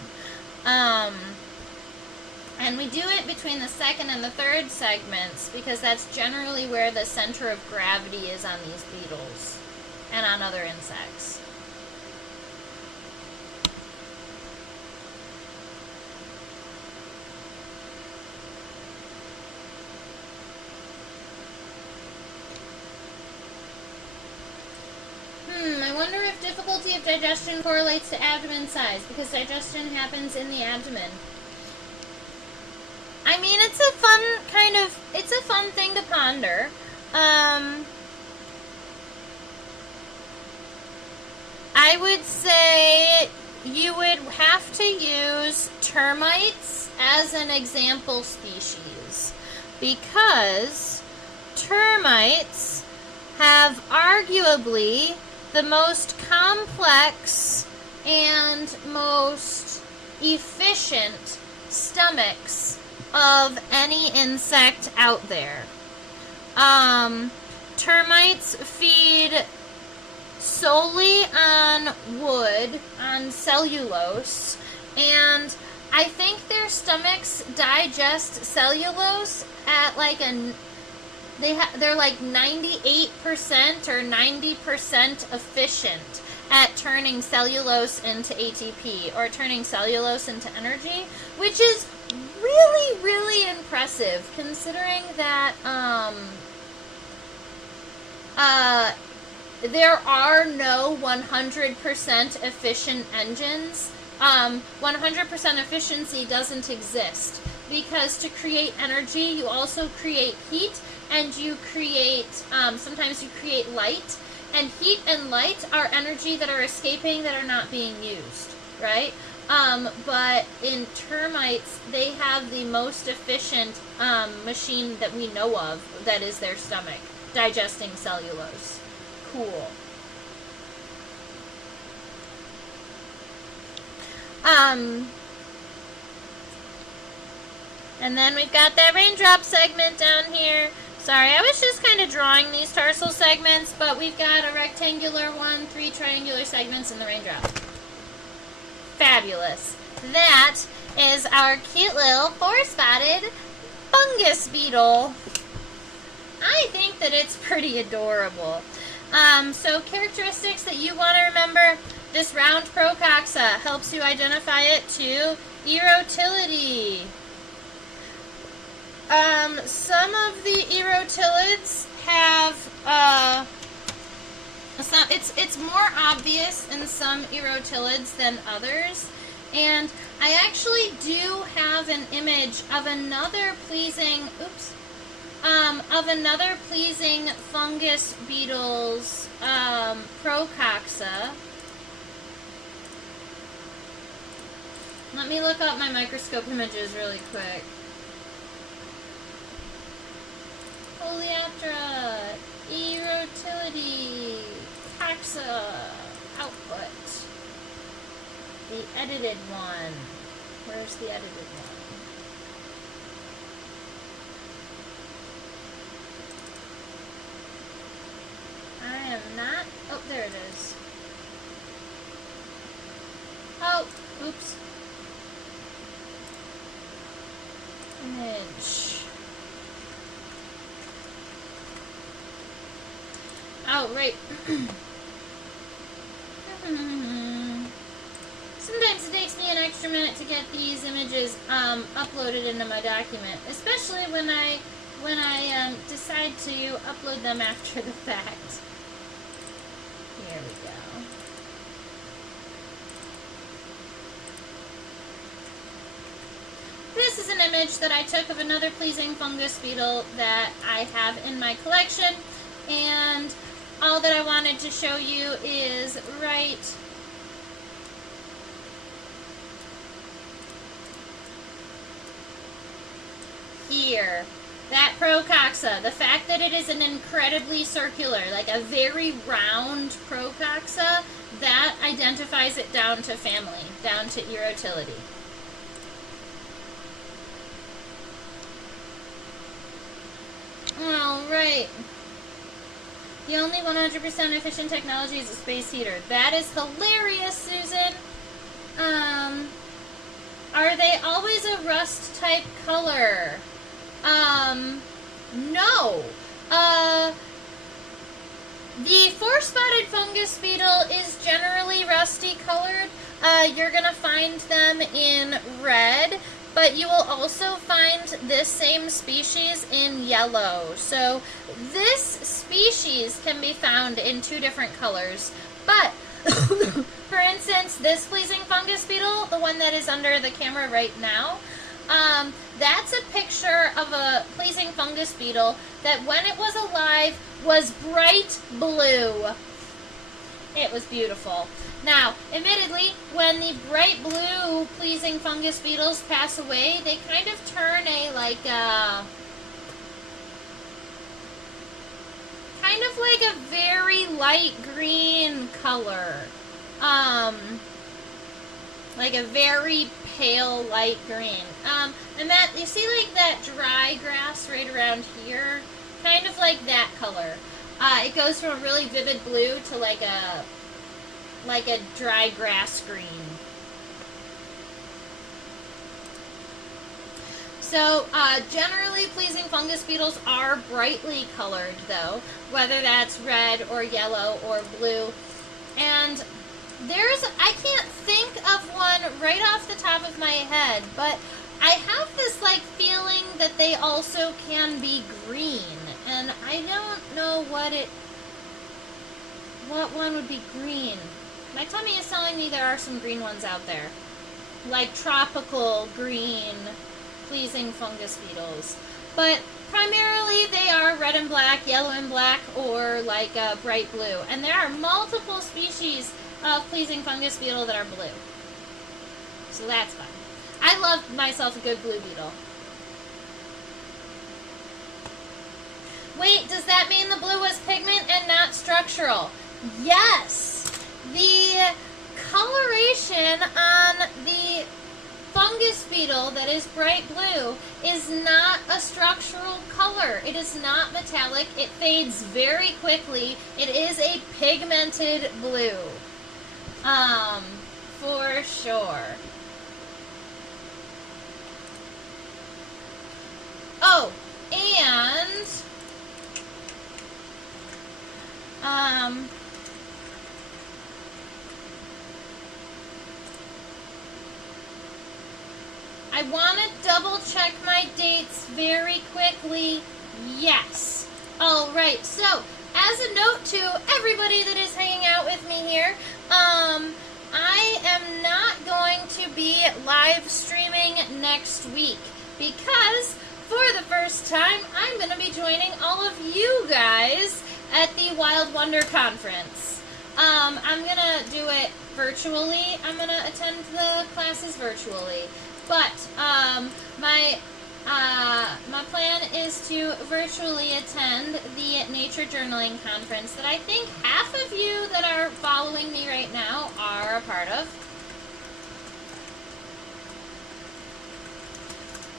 And we do it between the second and the third segments because that's generally where the center of gravity is on these beetles and on other insects. I wonder if difficulty of digestion correlates to abdomen size, because digestion happens in the abdomen. I mean, it's a fun thing to ponder. I would say you would have to use termites as an example species, because termites have arguably the most complex and most efficient stomachs of any insect out there. Termites feed solely on wood, on cellulose, and I think their stomachs digest cellulose at like they're like 98% or 90% efficient at turning cellulose into ATP or turning cellulose into energy, which is really, really impressive considering that there are no 100% efficient engines. 100% efficiency doesn't exist because to create energy, you also create heat, and you create, sometimes you create light, and heat and light are energy that are escaping that are not being used, right? But in termites, they have the most efficient machine that we know of, that is their stomach, digesting cellulose. Cool. And then we've got that raindrop segment down here. Sorry, I was just kind of drawing these tarsal segments, but we've got a rectangular one, 3 triangular segments, and the raindrop. Fabulous. That is our cute little 4-spotted fungus beetle. I think that it's pretty adorable. So characteristics that you want to remember, this round procoxa helps you identify it too. Erotility. Some of the erotilids have, it's more obvious in some erotilids than others. And I actually do have an image of another pleasing, fungus beetle's, Procoxa. Let me look up my microscope images really quick. Coleoptera, erotility, taxa, output. The edited one. Where's the edited one? I am not. Oh, there it is. Oh, oops. Image. Oh, right. Sometimes it takes me an extra minute to get these images uploaded into my document, especially when I decide to upload them after the fact. Here we go. This is an image that I took of another pleasing fungus beetle that I have in my collection, and all that I wanted to show you is right here. That Procoxa, the fact that it is an incredibly circular, like a very round Procoxa, that identifies it down to family, down to erotility. All right. The only 100% efficient technology is a space heater. That is hilarious, Susan. Are they always a rust type color? No. The four-spotted fungus beetle is generally rusty colored. You're gonna find them in red, but you will also find this same species in yellow. So this species can be found in two different colors. But, for instance, this pleasing fungus beetle, the one that is under the camera right now, that's a picture of a pleasing fungus beetle that when it was alive was bright blue. It was beautiful. Now, admittedly, when the bright blue pleasing fungus beetles pass away, they kind of turn a kind of like a very light green color. Like a very pale light green. And that, you see like that dry grass right around here? Kind of like that color. It goes from a really vivid blue to like a dry grass green. So, generally pleasing fungus beetles are brightly colored though, whether that's red or yellow or blue. And I can't think of one right off the top of my head, but I have this like feeling that they also can be green, and I don't know what one would be green. My tummy is telling me there are some green ones out there, like tropical green pleasing fungus beetles, but primarily they are red and black, yellow and black, or like bright blue, and there are multiple species of pleasing fungus beetle that are blue. So that's fun. I love myself a good blue beetle. Wait, does that mean the blue was pigment and not structural? Yes! The coloration on the fungus beetle that is bright blue is not a structural color. It is not metallic. It fades very quickly. It is a pigmented blue. For sure. Oh, and I want to double check my dates very quickly. Yes. All right. So, as a note to everybody that is hanging out with me here, I am not going to be live streaming next week because for the first time, I'm going to be joining all of you guys at the Wild Wonder Conference. I'm going to do it virtually. I'm going to attend the classes virtually. But my plan is to virtually attend the Nature Journaling Conference that I think half of you that are following me right now are a part of.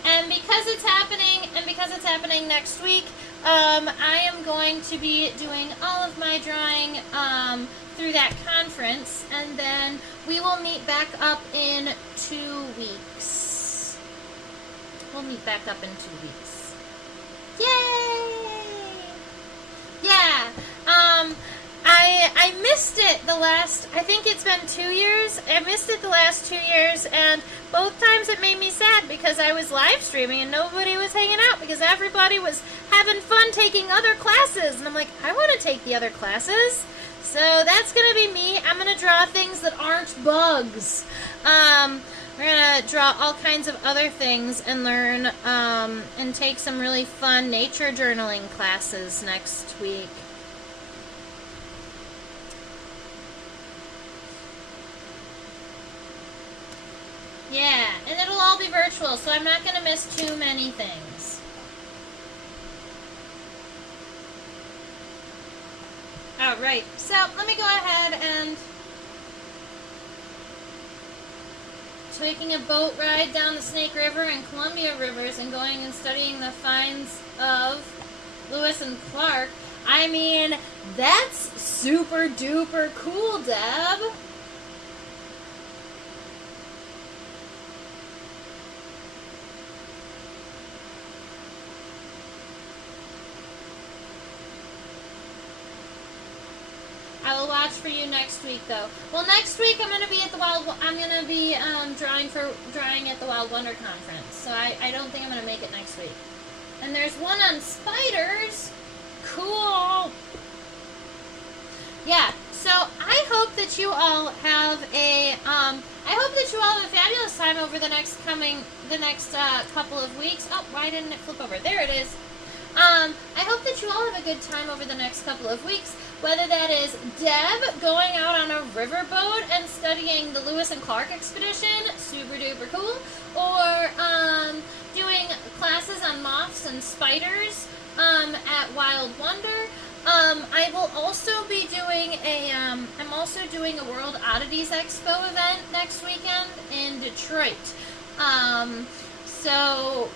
And because it's happening next week, I am going to be doing all of my drawing through that conference, and then we will meet back up in 2 weeks. We'll meet back up in 2 weeks. Yay! Yeah. I missed it I think it's been 2 years. I missed it the last 2 years, and both times it made me sad because I was live streaming and nobody was hanging out because everybody was having fun taking other classes. And I'm like, I want to take the other classes. So that's going to be me. I'm going to draw things that aren't bugs. We're going to draw all kinds of other things and learn and take some really fun nature journaling classes next week. Yeah, and it'll all be virtual, so I'm not going to miss too many things. Alright, so let me go ahead and taking a boat ride down the Snake River and Columbia Rivers and going and studying the finds of Lewis and Clark. I mean, that's super duper cool, Deb. I will watch for you next week, though. Well, next week I'm going to be at the drawing at the Wild Wonder Conference. So I don't think I'm going to make it next week. And there's one on spiders. Cool. Yeah. So I hope that you all have a fabulous time over the next couple of weeks. Oh, why didn't it flip over? There it is. I hope that you all have a good time over the next couple of weeks, whether that is Deb going out on a riverboat and studying the Lewis and Clark expedition, super duper cool, or doing classes on moths and spiders at Wild Wonder. I will also be doing I'm also doing a World Oddities Expo event next weekend in Detroit. So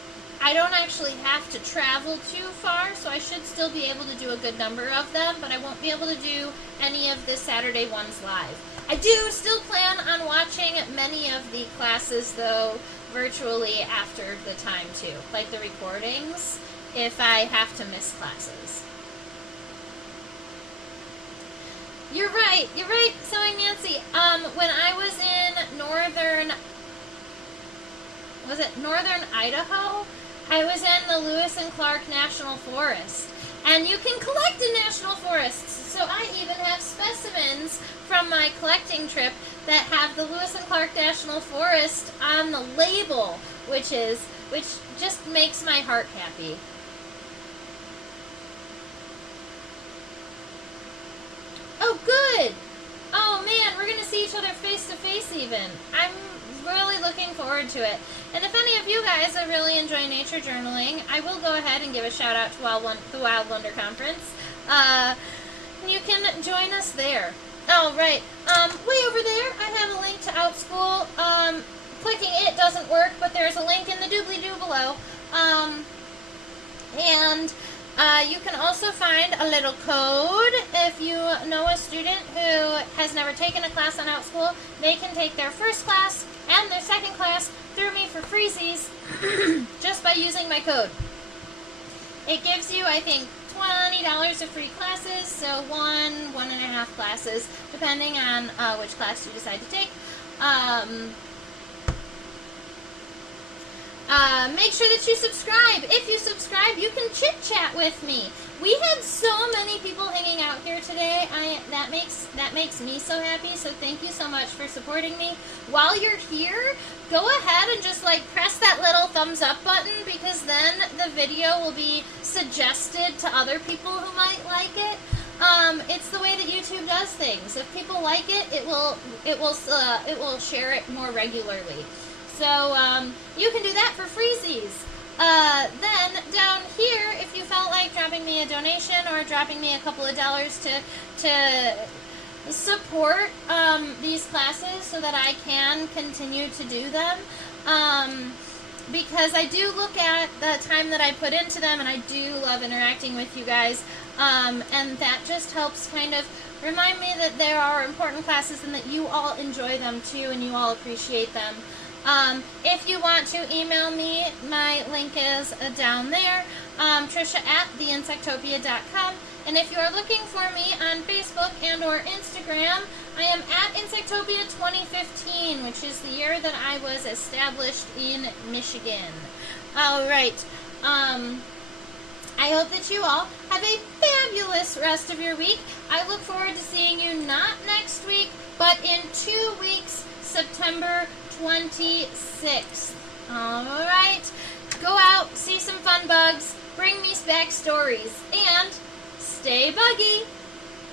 I don't actually have to travel too far, so I should still be able to do a good number of them, but I won't be able to do any of the Saturday ones live. I do still plan on watching many of the classes, though, virtually after the time, too. Like the recordings, if I have to miss classes. You're right, Sewing Nancy. When I was in northern Idaho, I was in the Lewis and Clark National Forest. And you can collect in national forests. So I even have specimens from my collecting trip that have the Lewis and Clark National Forest on the label, which just makes my heart happy. Oh, good. Oh, man, we're going to see each other face to face even. I'm really looking forward to it. And if any of you guys are really enjoying nature journaling, I will go ahead and give a shout out to the Wild Wonder Conference. You can join us there. Oh, right. Way over there, I have a link to OutSchool. Clicking it doesn't work, but there's a link in the doobly-doo below. You can also find a little code if you know a student who has never taken a class on OutSchool. They can take their first class and their second class through me for freezies just by using my code. It gives you, I think, $20 of free classes, so 1.5 classes, depending on which class you decide to take. Make sure that you subscribe. If you subscribe, you can chit-chat with me. We had so many people hanging out here today. That makes me so happy, so thank you so much for supporting me. While you're here, go ahead and just like press that little thumbs up button, because then the video will be suggested to other people who might like it. It's the way that YouTube does things. If people like it, it will share it more regularly. So you can do that for freezies. Then down here, if you felt like dropping me a donation or dropping me a couple of dollars to support these classes so that I can continue to do them, because I do look at the time that I put into them, and I do love interacting with you guys, and that just helps kind of remind me that there are important classes and that you all enjoy them too and you all appreciate them. If you want to email me, my link is down there, Trisha@theinsectopia.com. And if you are looking for me on Facebook and or Instagram, I am at Insectopia 2015, which is the year that I was established in Michigan. Alright, I hope that you all have a fabulous rest of your week. I look forward to seeing you not next week, but in 2 weeks, September 26th. Alright, go out, see some fun bugs, bring me back stories, and stay buggy!